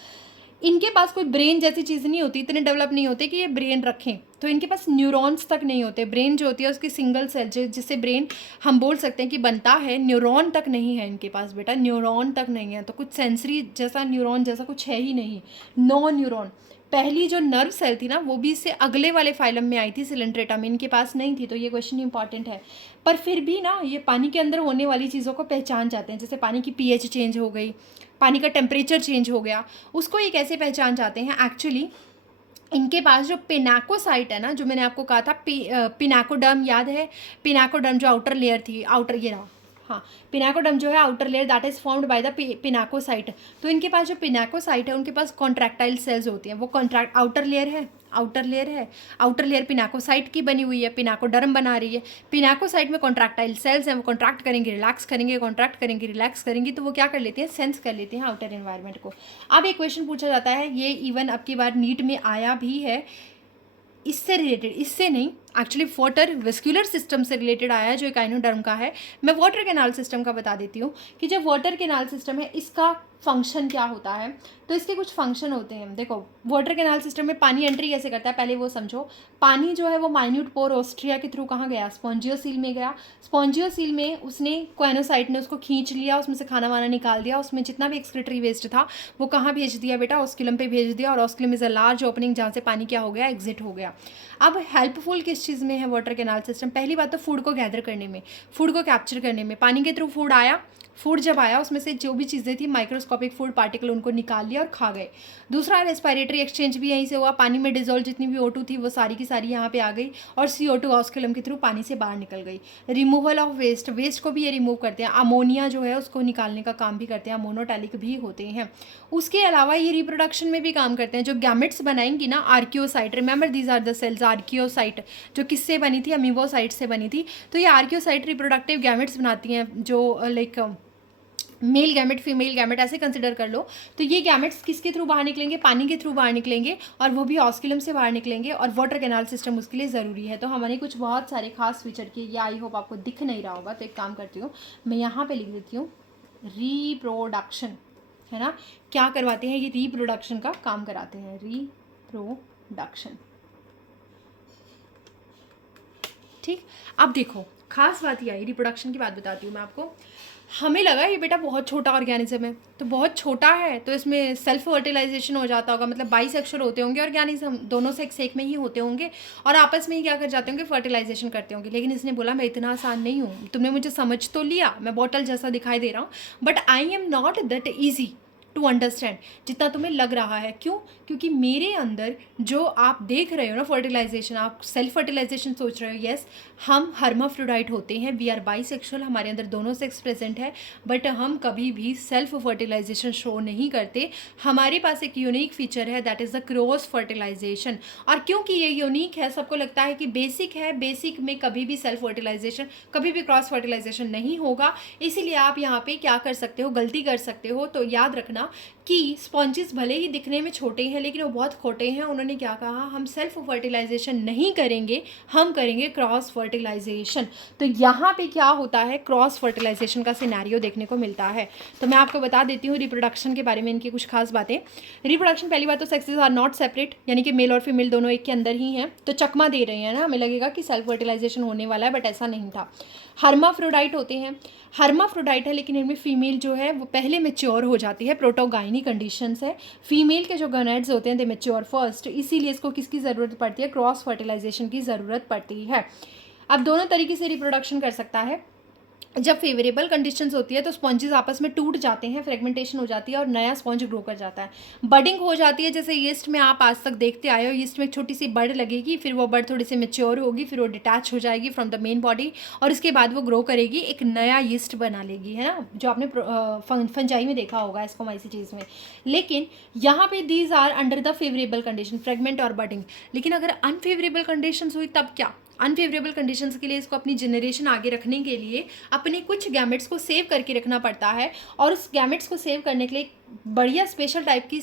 इनके पास कोई ब्रेन जैसी चीज़ नहीं होती, इतने डेवलप नहीं होते कि ये ब्रेन रखें, तो इनके पास न्यूरॉन्स तक नहीं होते। ब्रेन जो होती है उसकी सिंगल सेल, जिससे ब्रेन हम बोल सकते हैं कि बनता है, न्यूरॉन तक नहीं है इनके पास बेटा, न्यूरॉन तक नहीं है। तो कुछ सेंसरी जैसा न्यूरॉन जैसा कुछ है ही नहीं, नो न्यूरॉन। पहली जो नर्व सेल थी ना वो भी इससे अगले वाले फाइलम में आई थी, सिलेंट्रेटा में, इनके पास नहीं थी। तो ये क्वेश्चन इंपॉर्टेंट है। पर फिर भी ना ये पानी के अंदर होने वाली चीज़ों को पहचान जाते हैं, जैसे पानी की पीएच चेंज हो गई, पानी का टेम्परेचर चेंज हो गया, उसको ये कैसे पहचान जाते हैं। एक्चुअली इनके पास जो पिनाकोसाइट है ना, जो मैंने आपको कहा था पिनाकोडर्म, याद है पिनाकोडर्म जो आउटर लेयर थी, आउटर ये रहा, हाँ, पिनाकोडर्म जो है outer layer that is formed by the pinacocyte. तो इनके पास जो पिनाकोसाइट है उनके पास कॉन्ट्रैक्टाइल सेल्स होती हैं, वो कॉन्ट्रैक्ट आउटर लेयर है, आउटर लेयर पिनाकोसाइट की बनी हुई है, पिनाकोडर्म बना रही है। पिनाकोसाइट में कॉन्ट्रैक्टाइल सेल्स हैं, वो कॉन्ट्रैक्ट करेंगे, रिलैक्स करेंगे, कॉन्ट्रैक्ट करेंगे, रिलैक्स करेंगी, तो वो क्या कर लेती हैं, सेंस कर लेती हैं आउटर एनवायरनमेंट को। अब एक क्वेश्चन पूछा जाता है, ये इवन अब की बार नीट में आया भी है, इससे रिलेटेड, इससे नहीं, एक्चुअली वाटर वेस्कुलर सिस्टम से रिलेटेड आया है, जो एकाइनोडर्म का है। मैं वाटर कैनाल सिस्टम का बता देती हूँ कि जब वाटर कैनाल सिस्टम है इसका फंक्शन क्या होता है। तो इसके कुछ फंक्शन होते हैं। देखो, वाटर कैनाल सिस्टम में पानी एंट्री कैसे करता है, पहले वो समझो। पानी जो है वो माइन्यूट पोर ऑस्ट्रिया के थ्रू कहाँ गया, स्पॉन्जियोसील में गया। स्पॉन्जियोसील में उसने कोएनोसाइट ने उसको खींच लिया, उसमें से खाना वाना निकाल दिया, उसमें जितना भी एक्सक्रीटरी वेस्ट था वो कहाँ भेज दिया बेटा, ऑस्क्यूलम पे भेज दिया। और osculum is a large opening जहाँ से पानी क्या हो गया, एग्जिट हो गया। अब हेल्पफुल किस चीज़ में है वाटर कैनाल सिस्टम, पहली बात तो फूड को गैदर करने में, फूड को कैप्चर करने में। पानी के थ्रू फूड आया, फूड जब आया उसमें से जो भी चीज़ें थी माइक्रोस्कोपिक फूड पार्टिकल उनको निकाल लिया और खा गए। दूसरा, रेस्पिरेटरी एक्सचेंज भी यहीं से हुआ, पानी में डिजोल्व जितनी भी O2 थी वो सारी की सारी यहाँ पे आ गई और CO2 ऑस्क्यूलम के थ्रू पानी से बाहर निकल गई। रिमूवल ऑफ वेस्ट, वेस्ट को भी ये रिमूव करते हैं। अमोनिया जो है उसको निकालने का काम भी करते हैं, अमोनोटैलिक भी होते हैं। उसके अलावा ये रिप्रोडक्शन में भी काम करते हैं। जो गैमेट्स बनाएंगी ना, archaeocyte, remember these are the cells, archaeocyte जो किससे बनी थी, अमीबोसाइट से बनी थी। तो ये आर्कियोसाइट रिप्रोडक्टिव गैमेट्स बनाती हैं, जो like male gamete female gamete ऐसे कंसिडर कर लो। तो ये गैमेट्स किसके थ्रू बाहर निकलेंगे, पानी के थ्रू बाहर निकलेंगे, और वो भी ऑस्क्यूलम से बाहर निकलेंगे, और वाटर कैनाल सिस्टम उसके लिए ज़रूरी है। तो हमारे कुछ बहुत सारे खास फीचर किए, ये आई होप आपको दिख नहीं रहा होगा, तो एक काम करती हूँ मैं यहाँ पे लिख देती हूँ, रिप्रोडक्शन, है ना, क्या करवाते हैं ये, रिप्रोडक्शन का काम कराते हैं, रिप्रोडक्शन। ठीक, अब देखो खास बात ये आई, रिप्रोडक्शन की बात बताती हूँ मैं आपको। हमें लगा ये बेटा बहुत छोटा ऑर्गेनिज्म है, तो बहुत छोटा है तो इसमें सेल्फ फर्टिलाइजेशन हो जाता होगा, मतलब बाइसेक्सुअल होते होंगे ऑर्गेनिज्म, दोनों सेक्स एक में ही होते होंगे और आपस में ही क्या कर जाते होंगे, फर्टिलाइजेशन करते होंगे। लेकिन इसने बोला मैं इतना आसान नहीं हूँ, तुमने मुझे समझ तो लिया, मैं बॉटल जैसा दिखाई दे रहा हूँ, but I am not that easy to understand जितना तुम्हें लग रहा है। क्यों? क्योंकि मेरे अंदर जो आप देख रहे हो ना फर्टिलाइजेशन, आप सेल्फ फर्टिलाइजेशन सोच रहे हो, यस हम हर्माफ्रोडाइट होते हैं, वी आर बाइसेक्सुअल, हमारे अंदर दोनों सेक्स प्रेजेंट है, बट हम कभी भी सेल्फ फर्टिलाइजेशन शो नहीं करते। हमारे पास एक यूनिक फीचर है that is the cross fertilisation. और क्योंकि ये यूनिक है, सबको लगता है कि बेसिक है, बेसिक में कभी भी सेल्फ फर्टिलाइजेशन, कभी भी क्रॉस फर्टिलाइजेशन नहीं होगा। इसीलिए आप यहाँ पे क्या कर सकते हो, गलती कर सकते हो। तो याद रखना रखना कि स्पॉन्जेस भले ही दिखने में छोटे हैं लेकिन वो बहुत खोटे हैं। उन्होंने क्या कहा, हम सेल्फ फर्टिलाइजेशन नहीं करेंगे, हम करेंगे क्रॉस फर्टिलाइजेशन। तो यहाँ पे क्या होता है, क्रॉस फर्टिलाइजेशन का सिनेरियो देखने को मिलता है। तो मैं आपको बता देती हूँ रिप्रोडक्शन के बारे में इनकी कुछ खास बातें। रिप्रोडक्शन, पहली बात तो सेक्सेस आर नॉट सेपरेट, यानी कि मेल और फीमेल दोनों एक के अंदर ही हैं। तो चकमा दे रहे हैं ना, हमें लगेगा कि सेल्फ फर्टिलाइजेशन होने वाला है, बट ऐसा नहीं था। हर्माफ्रोडाइट होते हैं, हर्माफ्रोडाइट है लेकिन इनमें फीमेल जो है वो पहले मेच्योर हो जाती है, प्रोटोगाइनी कंडीशंस है। फीमेल के जो गनेड्स होते हैं दे मेच्योर फर्स्ट, इसीलिए इसको किसकी ज़रूरत पड़ती है, क्रॉस फर्टिलाइजेशन की ज़रूरत पड़ती है। अब दोनों तरीके से रिप्रोडक्शन कर सकता है। जब फेवरेबल कंडीशंस होती है तो स्पॉन्जेस आपस में टूट जाते हैं, फ्रेगमेंटेशन हो जाती है और नया स्पॉन्ज ग्रो कर जाता है। बडिंग हो जाती है, जैसे यीस्ट में आप आज तक देखते आए हो, यीस्ट में एक छोटी सी बड लगेगी, फिर वो बड थोड़ी सी मेच्योर होगी, फिर वो डिटैच हो जाएगी फ्रॉम द मेन बॉडी और उसके बाद वो ग्रो करेगी, एक नया यीस्ट बना लेगी, है ना, जो आपने फंजाई में देखा होगा एस्कोमाइसीटीज में। लेकिन यहाँ पे these are under the favourable condition, fragment और बडिंग। लेकिन अगर अनफेवरेबल कंडीशंस हुई तब क्या, अनफेवरेबल कंडीशंस के लिए इसको अपनी जनरेशन आगे रखने के लिए अपने कुछ गैमेट्स को सेव करके रखना पड़ता है, और उस गैमेट्स को सेव करने के लिए बढ़िया स्पेशल टाइप की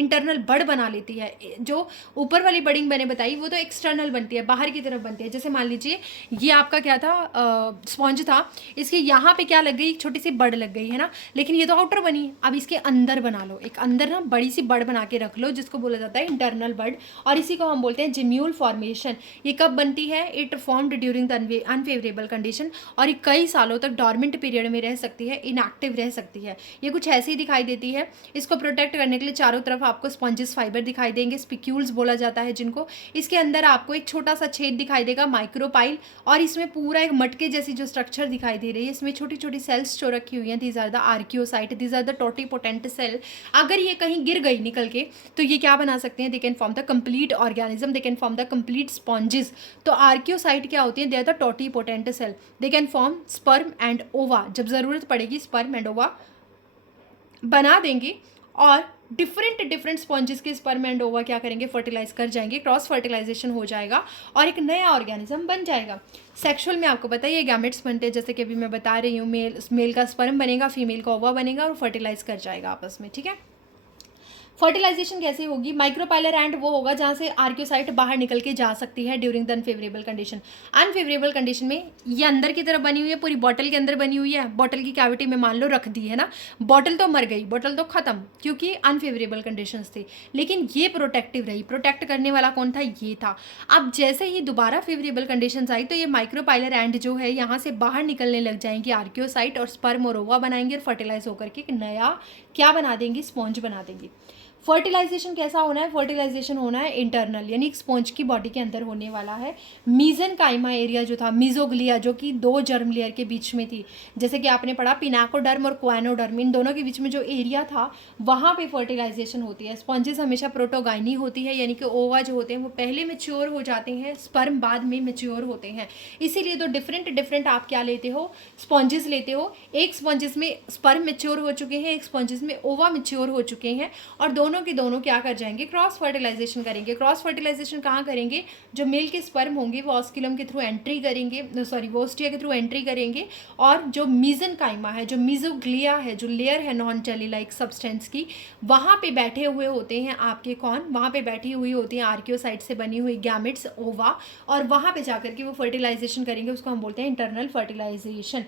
इंटरनल बड बना लेती है। जो ऊपर वाली बडिंग मैंने बताई वो तो एक्सटर्नल बनती है, बाहर की तरफ बनती है। जैसे मान लीजिए ये आपका क्या था, स्पॉन्ज था, इसके यहाँ पे क्या लग गई, एक छोटी सी बड लग गई, है ना, लेकिन ये तो आउटर बनी। अब इसके अंदर बना लो, एक अंदर ना बड़ी सी बड बना के रख लो, जिसको बोला जाता है इंटरनल बड, और इसी को हम बोलते हैं जिम्यूल फॉर्मेशन। ये कब बनती है, it formed during the unfavourable condition, और ये कई सालों तक डॉर्मेंट पीरियड में रह सकती है, इनएक्टिव रह सकती है। ये कुछ ऐसी दिखाई देती है। इसको प्रोटेक्ट करने के लिए चारों तरफ आपको स्पॉन्जेस फाइबर दिखाई देंगे, स्पिक्यूल्स बोला जाता है जिनको। इसके अंदर आपको एक छोटा सा छेद दिखाई देगा, माइक्रोपाइल, और इसमें पूरा एक मटके जैसी जो स्ट्रक्चर दिखाई दे रही है, इसमें छोटी छोटी सेल्स जो रखी हुई हैं, these are the archaeocyte, these are the totipotent cell. अगर ये कहीं गिर गई निकल के तो ये क्या बना सकते हैं, they can form the complete organism, they can form the complete sponges. तो आर्कियोसाइट क्या होती है, they are the totipotent cell, they can form sperm and ova. जब ज़रूरत पड़ेगी स्पर्म एंड ओवा बना देंगे, और डिफरेंट स्पॉन्जेस के स्पर्म एंड ओवा क्या करेंगे, फर्टिलाइज कर जाएंगे, क्रॉस फर्टिलाइजेशन हो जाएगा और एक नया ऑर्गेनिज्म बन जाएगा। सेक्सुअल में आपको पता है ये गैमेट्स बनते हैं, जैसे कि अभी मैं बता रही हूँ, मेल का स्पर्म बनेगा, फीमेल का ओवा बनेगा और फर्टिलाइज कर जाएगा आपस में, ठीक है। फर्टिलाइजेशन कैसे होगी, माइक्रोपाइलर एंड वो होगा जहाँ से आर्कियोसाइट बाहर निकल के जा सकती है during the unfavourable condition. Unfavourable condition में ये अंदर की तरफ बनी हुई है, पूरी बॉटल के अंदर बनी हुई है, बॉटल की कैविटी में मान लो रख दी है ना, बॉटल तो मर गई, बॉटल तो खत्म, क्योंकि अनफेवरेबल कंडीशंस थी, लेकिन ये प्रोटेक्टिव रही। प्रोटेक्ट करने वाला कौन था, ये था। अब जैसे ही दोबारा फेवरेबल कंडीशंस आई तो ये माइक्रोपाइलर एंड जो है यहाँ से बाहर निकलने लग जाएंगी, आर्कियोसाइट और स्पर्म और ओवा बनाएंगे और फर्टिलाइज होकर के एक नया क्या बना देंगी, स्पॉन्ज बना देंगी। फर्टिलाइजेशन कैसा होना है, फर्टिलाइजेशन होना है इंटरनल, यानी एक स्पॉन्ज की बॉडी के अंदर होने वाला है। मीजेनकाइमा एरिया जो था, मीजोग्लिया जो कि दो जर्म लेयर के बीच में थी, जैसे कि आपने पढ़ा पिनाकोडर्म और क्वानोडर्म, इन दोनों के बीच में जो एरिया था वहाँ पे फर्टिलाइजेशन होती है। स्पॉन्जेस हमेशा प्रोटोगाइनी होती है, यानी कि ओवा जो होते हैं वो पहले मेच्योर हो जाते हैं, स्पर्म बाद में मेच्योर होते हैं। इसीलिए तो डिफरेंट आप क्या लेते हो, स्पॉन्जेस लेते हो। एक स्पॉन्जेस में स्पर्म मेच्योर हो चुके हैं, एक स्पॉन्जेस में ओवा मेच्योर हो चुके हैं, और दोनों के दोनों क्या कर जाएंगे, क्रॉस फर्टिलाइजेशन करेंगे। क्रॉस फर्टिलाइजेशन कहाँ करेंगे, जो मेल के स्पर्म होंगे वो ऑस्किलम के थ्रू एंट्री करेंगे, वोस्टिया के थ्रू एंट्री करेंगे, और जो मीजेनकाइमा है, जो मीजोग्लिया है, जो लेयर है नॉन जेली लाइक सब्सटेंस की, वहाँ पे बैठे हुए होते हैं आपके कौन, वहाँ पे बैठी हुई होती हैं आर्कियोसाइट से बनी हुई गैमेट्स, ओवा, और वहाँ पे जाकर के वो फर्टिलाइजेशन करेंगे, उसको हम बोलते हैं इंटरनल फर्टिलाइजेशन।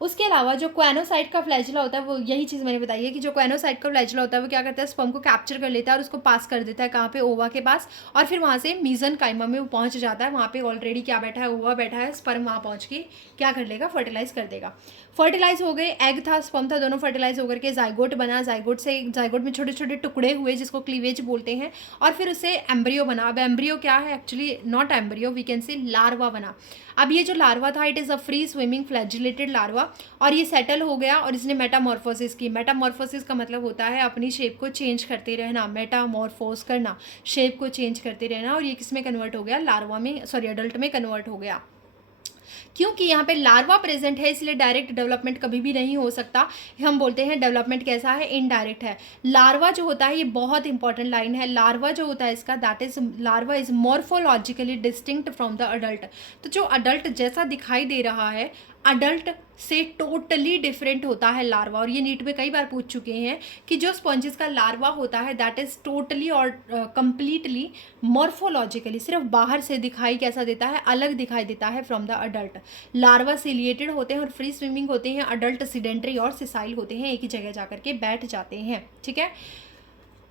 उसके अलावा जो क्वानोसाइट का फ्लैजिला होता है, वो यही चीज़ मैंने बताई है कि जो क्वानोसाइट का फ्लैजिला होता है वो क्या करता है, स्पर्म को कैप्चर कर लेता है और उसको पास कर देता है कहाँ पे, ओवा के पास, और फिर वहाँ से मीजेनकाइमा में वो पहुँच जाता है। वहाँ पे ऑलरेडी क्या बैठा है, ओवा बैठा है, स्पर्म वहाँ पहुँच के क्या कर लेगा, फर्टिलाइज कर देगा। फर्टिलाइज हो गए, एग था, स्पर्म था, दोनों फर्टिलाइज होकर के जाइगोट बना, जाइगोट में छोटे छोटे टुकड़े हुए जिसको क्लीवेज बोलते हैं, और फिर उससे एम्ब्रियो बना। अब एम्ब्रियो क्या है, actually not embryo, we can say larva बना। अब ये जो लार्वा था, it is a free swimming flagellated larva, और ये सेटल हो गया और इसने मेटामॉर्फोसिस की। मेटामॉर्फोसिस का मतलब होता है अपनी शेप को चेंज करते रहना, मेटामॉर्फोस करना, शेप को चेंज करते रहना, और ये किस में कन्वर्ट हो गया, लार्वा में, सॉरी अडल्ट में कन्वर्ट हो गया। क्योंकि यहाँ पे लार्वा प्रेजेंट है इसलिए डायरेक्ट डेवलपमेंट कभी भी नहीं हो सकता। हम बोलते हैं डेवलपमेंट कैसा है, इनडायरेक्ट है। लार्वा जो होता है, ये बहुत इंपॉर्टेंट लाइन है, लार्वा जो होता है इसका, that is larva is morphologically distinct from the adult. तो जो अडल्ट जैसा दिखाई दे रहा है, अडल्ट से टोटली डिफरेंट होता है लार्वा। और ये नीट में कई बार पूछ चुके हैं कि जो स्पॉन्जेस का लार्वा होता है दैट इज़ टोटली और कंप्लीटली मॉर्फोलॉजिकली सिर्फ बाहर से दिखाई कैसा देता है, अलग दिखाई देता है from the adult. Larva ciliated होते हैं और फ्री स्विमिंग होते हैं, अडल्ट सिडेंट्री और सिसाइल होते हैं, एक ही जगह जा करके बैठ जाते हैं। ठीक है,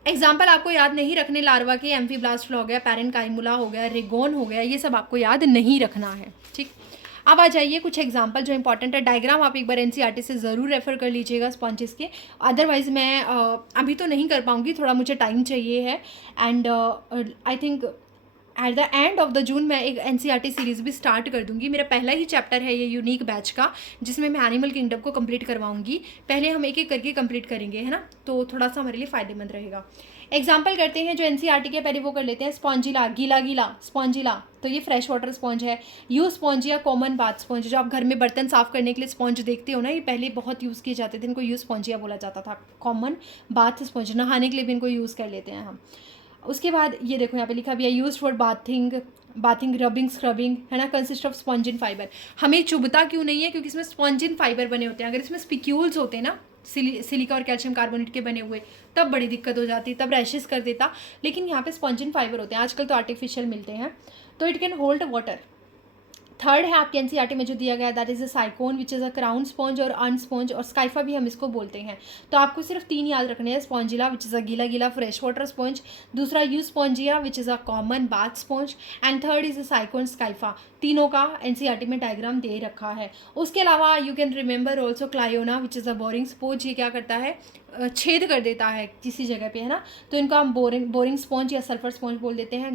एग्जाम्पल आपको याद नहीं रखने लार्वा के, एम्फीब्लास्ट हो गया, पैरेन्काइमुला हो गया, रेगोन हो गया, ये सब आपको याद नहीं रखना है। ठीक, अब आ जाइए कुछ एग्जाम्पल जो इंपॉर्टेंट है। डायग्राम आप एक बार एनसीईआरटी से ज़रूर रेफर कर लीजिएगा स्पॉन्जेस के, अदरवाइज़ मैं अभी तो नहीं कर पाऊँगी, थोड़ा मुझे टाइम चाहिए है। And I think eight the end of the June मैं एक एनसीईआरटी सीरीज़ भी स्टार्ट कर दूंगी। मेरा पहला ही चैप्टर है ये यूनिक बैच का, जिसमें मैं एनिमल किंगडम को कंप्लीट करवाऊंगी। पहले हम एक एक करके कंप्लीट करेंगे, है ना, तो थोड़ा सा हमारे लिए फ़ायदेमंद रहेगा। एग्जाम्पल करते हैं जो एनसीईआरटी के, पहले वो कर लेते हैं। स्पॉन्जिला, गीला गीला स्पॉन्जिला, तो ये फ्रेश वाटर स्पॉन्ज है। यू स्पॉन्ज या कॉमन बाथ स्पॉन्ज, जो आप घर में बर्तन साफ़ करने के लिए स्पॉन्ज देखते हो ना, ये पहले बहुत यूज़ किए जाते थे, इनको यू स्पॉन्जिया बोला जाता था। कॉमन बाथ स्पॉन्ज, नहाने के लिए भी इनको यूज़ कर लेते हैं हम। उसके बाद ये देखो यहाँ पे लिखा भी है use for bathing rubbing scrubbing, है ना, कंसिस्ट ऑफ स्पॉन्जिन फाइबर। हमें चुभता क्यों नहीं है? क्योंकि इसमें स्पॉन्जिन फाइबर बने होते हैं। अगर इसमें स्पिक्यूल्स होते हैं ना, सिलिका और कैल्शियम कार्बोनेट के बने हुए, तब बड़ी दिक्कत हो जाती, तब रैशेस कर देता। लेकिन यहाँ पे स्पॉन्जिन फाइबर होते हैं, आजकल तो आर्टिफिशियल मिलते हैं, तो it can hold water. Third है आपके एनसीईआरटी में जो दिया गया, that is a sycon which is a crown sponge और अर्न स्पॉन्ज, और स्काइफा भी हम इसको बोलते हैं। तो आपको सिर्फ 3 याद रखने हैं। स्पॉन्जिला विच इज़ अ गीला गीला फ्रेश वाटर स्पॉन्ज, दूसरा Euspongia which is a common bath sponge, and third is a Sycon Scypha. तीनों का एनसीईआरटी में डायग्राम दे रखा है। उसके अलावा you can remember also Cliona which is a boring sponge. ये क्या करता है? छेद कर देता है किसी जगह पे, है ना, तो इनको हम बोरिंग स्पॉन्ज या सल्फर स्पॉन्ज बोल देते हैं।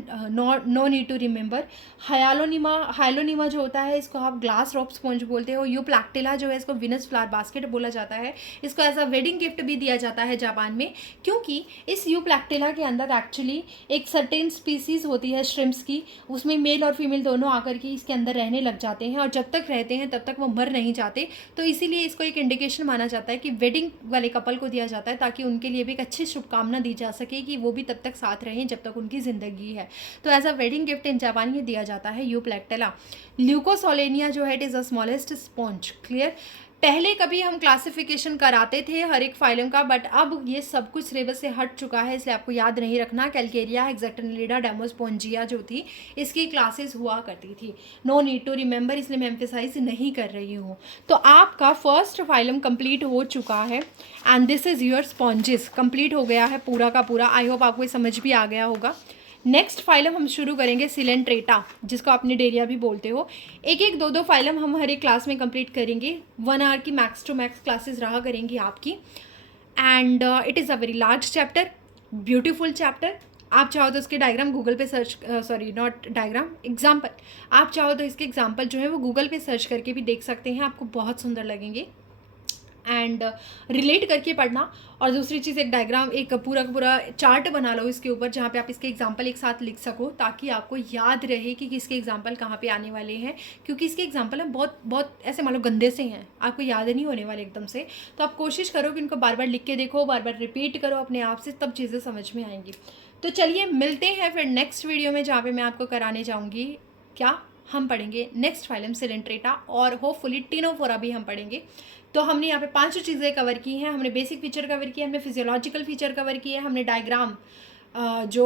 No need to remember. Hyalonema जो होता है इसको आप ग्लास रॉप स्पॉन्ज बोलते हो। यूप्लैक्टिला जो है इसको विनस फ्लावर बास्केट बोला जाता है। इसको एज अ वेडिंग गिफ्ट भी दिया जाता है जापान में, क्योंकि इस यूप्लैक्टिला के अंदर एक्चुअली एक सर्टेन स्पीसीज होती है श्रिम्प्स की, उसमें मेल और फीमेल दोनों आकर के इसके अंदर रहने लग जाते हैं, और जब तक रहते हैं तब तक वो मर नहीं जाते। तो इसीलिए इसको एक इंडिकेशन माना जाता है कि वेडिंग वाले कपल को दिया जाता है, ताकि उनके लिए भी एक अच्छी शुभकामना दी जा सके कि वो भी तब तक साथ रहें जब तक उनकी ज़िंदगी है। तो as a wedding gift in Japan ये दिया जाता है यूप्लैक्टिला। ल्यूकोसोलेनिया जो है it is a smallest sponge. Clear? पहले कभी हम क्लासिफिकेशन कराते थे हर एक फाइलम का, बट अब ये सब कुछ सिलेबस से हट चुका है, इसलिए आपको याद नहीं रखना। कैलकेरिया हेक्साटोनिलिडा डेमोस्पोंजिया जो थी इसकी क्लासेस हुआ करती थी। नो नीड टू रिमेंबर, इसलिए मैं एम्फेसाइज नहीं कर रही हूँ। तो आपका फर्स्ट फाइलम कंप्लीट हो चुका है, and this is your sponges complete हो गया है पूरा का पूरा। आई होप आपको ये समझ भी आ गया होगा। नेक्स्ट फाइलम हम शुरू करेंगे सिलेंट्रेटा, जिसको आप निडेरिया भी बोलते हो। एक एक दो फाइलम हम हर एक क्लास में कंप्लीट करेंगे। 1 आवर की मैक्स टू मैक्स क्लासेस रहा करेंगी आपकी, and it is a very large chapter, beautiful chapter. आप चाहो तो इसके डायग्राम गूगल पे search, sorry not diagram, example, आप चाहो तो इसके एग्जाम्पल जो है वो गूगल पे सर्च करके भी देख सकते हैं, आपको बहुत सुंदर लगेंगे। एंड रिलेट करके पढ़ना, और दूसरी चीज़ एक डायग्राम, एक पूरा का पूरा चार्ट बना लो इसके ऊपर, जहाँ पे आप इसके एग्जांपल एक साथ लिख सको, ताकि आपको याद रहे कि किसके एग्जांपल कहाँ पे आने वाले हैं। क्योंकि इसके एग्जांपल हैं बहुत बहुत ऐसे मान लो गंदे से हैं, आपको याद नहीं होने वाले एकदम से। तो आप कोशिश करो कि इनको बार बार लिख के देखो, बार बार रिपीट करो अपने आप से, तब चीज़ें समझ में आएंगी। तो चलिए मिलते हैं फिर नेक्स्ट वीडियो में, जहाँ पर मैं आपको कराने जाऊँगी क्या, हम पढ़ेंगे नेक्स्ट फाइलम सिलेंट्रेटा, और होपफुली टिनोफोरा भी हम पढ़ेंगे। तो हमने यहाँ पे 5 चीज़ें कवर की हैं। हमने बेसिक फीचर कवर किया, हमने फिजियोलॉजिकल फीचर कवर किया, हमने डायग्राम जो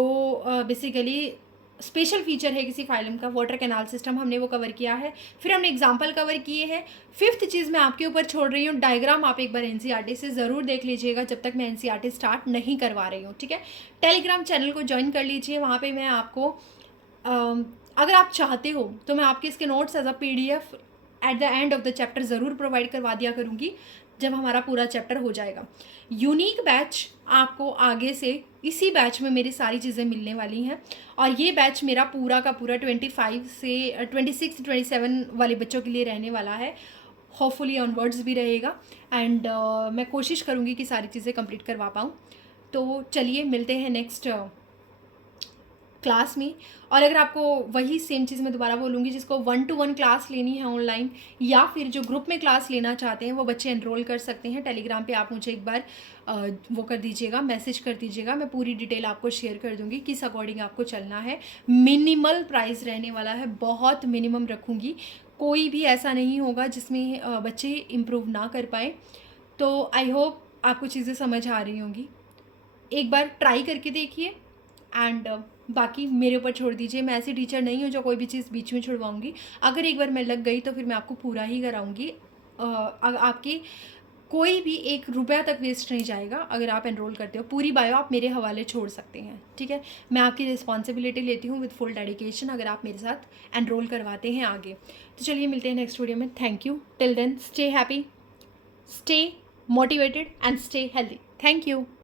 बेसिकली स्पेशल फीचर है किसी फाइलम का, वाटर कैनाल सिस्टम, हमने वो कवर किया है। फिर हमने एग्जाम्पल कवर किए हैं। 5th चीज़ मैं आपके ऊपर छोड़ रही हूँ, डायग्राम आप एक बार एनसीईआरटी से ज़रूर देख लीजिएगा, जब तक मैं एनसीईआरटी स्टार्ट नहीं करवा रही हूँ। ठीक है, टेलीग्राम चैनल को ज्वाइन कर लीजिए, वहाँ पर मैं आपको अगर आप चाहते हो तो मैं आपके इसके notes as a PDF at the end of the chapter ज़रूर प्रोवाइड करवा दिया करूँगी, जब हमारा पूरा चैप्टर हो जाएगा। यूनिक बैच आपको आगे से इसी बैच में मेरी सारी चीज़ें मिलने वाली हैं, और ये बैच मेरा पूरा का पूरा 25 से 26 27 वाले बच्चों के लिए रहने वाला है, होपफुली ऑनवर्ड्स भी रहेगा। एंड मैं कोशिश करूँगी कि सारी चीज़ें कंप्लीट करवा पाऊँ। तो चलिए मिलते हैं नेक्स्ट क्लास में। और अगर आपको वही सेम चीज़ मैं दोबारा बोलूँगी, जिसको 1-to-1 क्लास लेनी है ऑनलाइन, या फिर जो ग्रुप में क्लास लेना चाहते हैं, वो बच्चे एनरोल कर सकते हैं। टेलीग्राम पे आप मुझे एक बार वो कर दीजिएगा, मैसेज कर दीजिएगा, मैं पूरी डिटेल आपको शेयर कर दूँगी किस अकॉर्डिंग आपको चलना है। मिनिमल प्राइस रहने वाला है, बहुत मिनिमम रखूँगी, कोई भी ऐसा नहीं होगा जिसमें बच्चे इम्प्रूव ना कर पाए। तो आई होप आपको चीज़ें समझ आ रही होंगी। एक बार ट्राई करके देखिए एंड बाकी मेरे ऊपर छोड़ दीजिए। मैं ऐसी टीचर नहीं हूँ जो कोई भी चीज़ बीच में छुड़वाऊँगी। अगर एक बार मैं लग गई तो फिर मैं आपको पूरा ही कराऊँगी। आपकी कोई भी एक रुपया तक वेस्ट नहीं जाएगा अगर आप एनरोल करते हो। पूरी बायो आप मेरे हवाले छोड़ सकते हैं, ठीक है। मैं आपकी रिस्पॉन्सिबिलिटी लेती हूँ विद फुल डेडिकेशन अगर आप मेरे साथ एनरोल करवाते हैं आगे। तो चलिए मिलते हैं नेक्स्ट वीडियो में। Thank you. Till then stay happy, stay motivated and stay healthy. Thank you.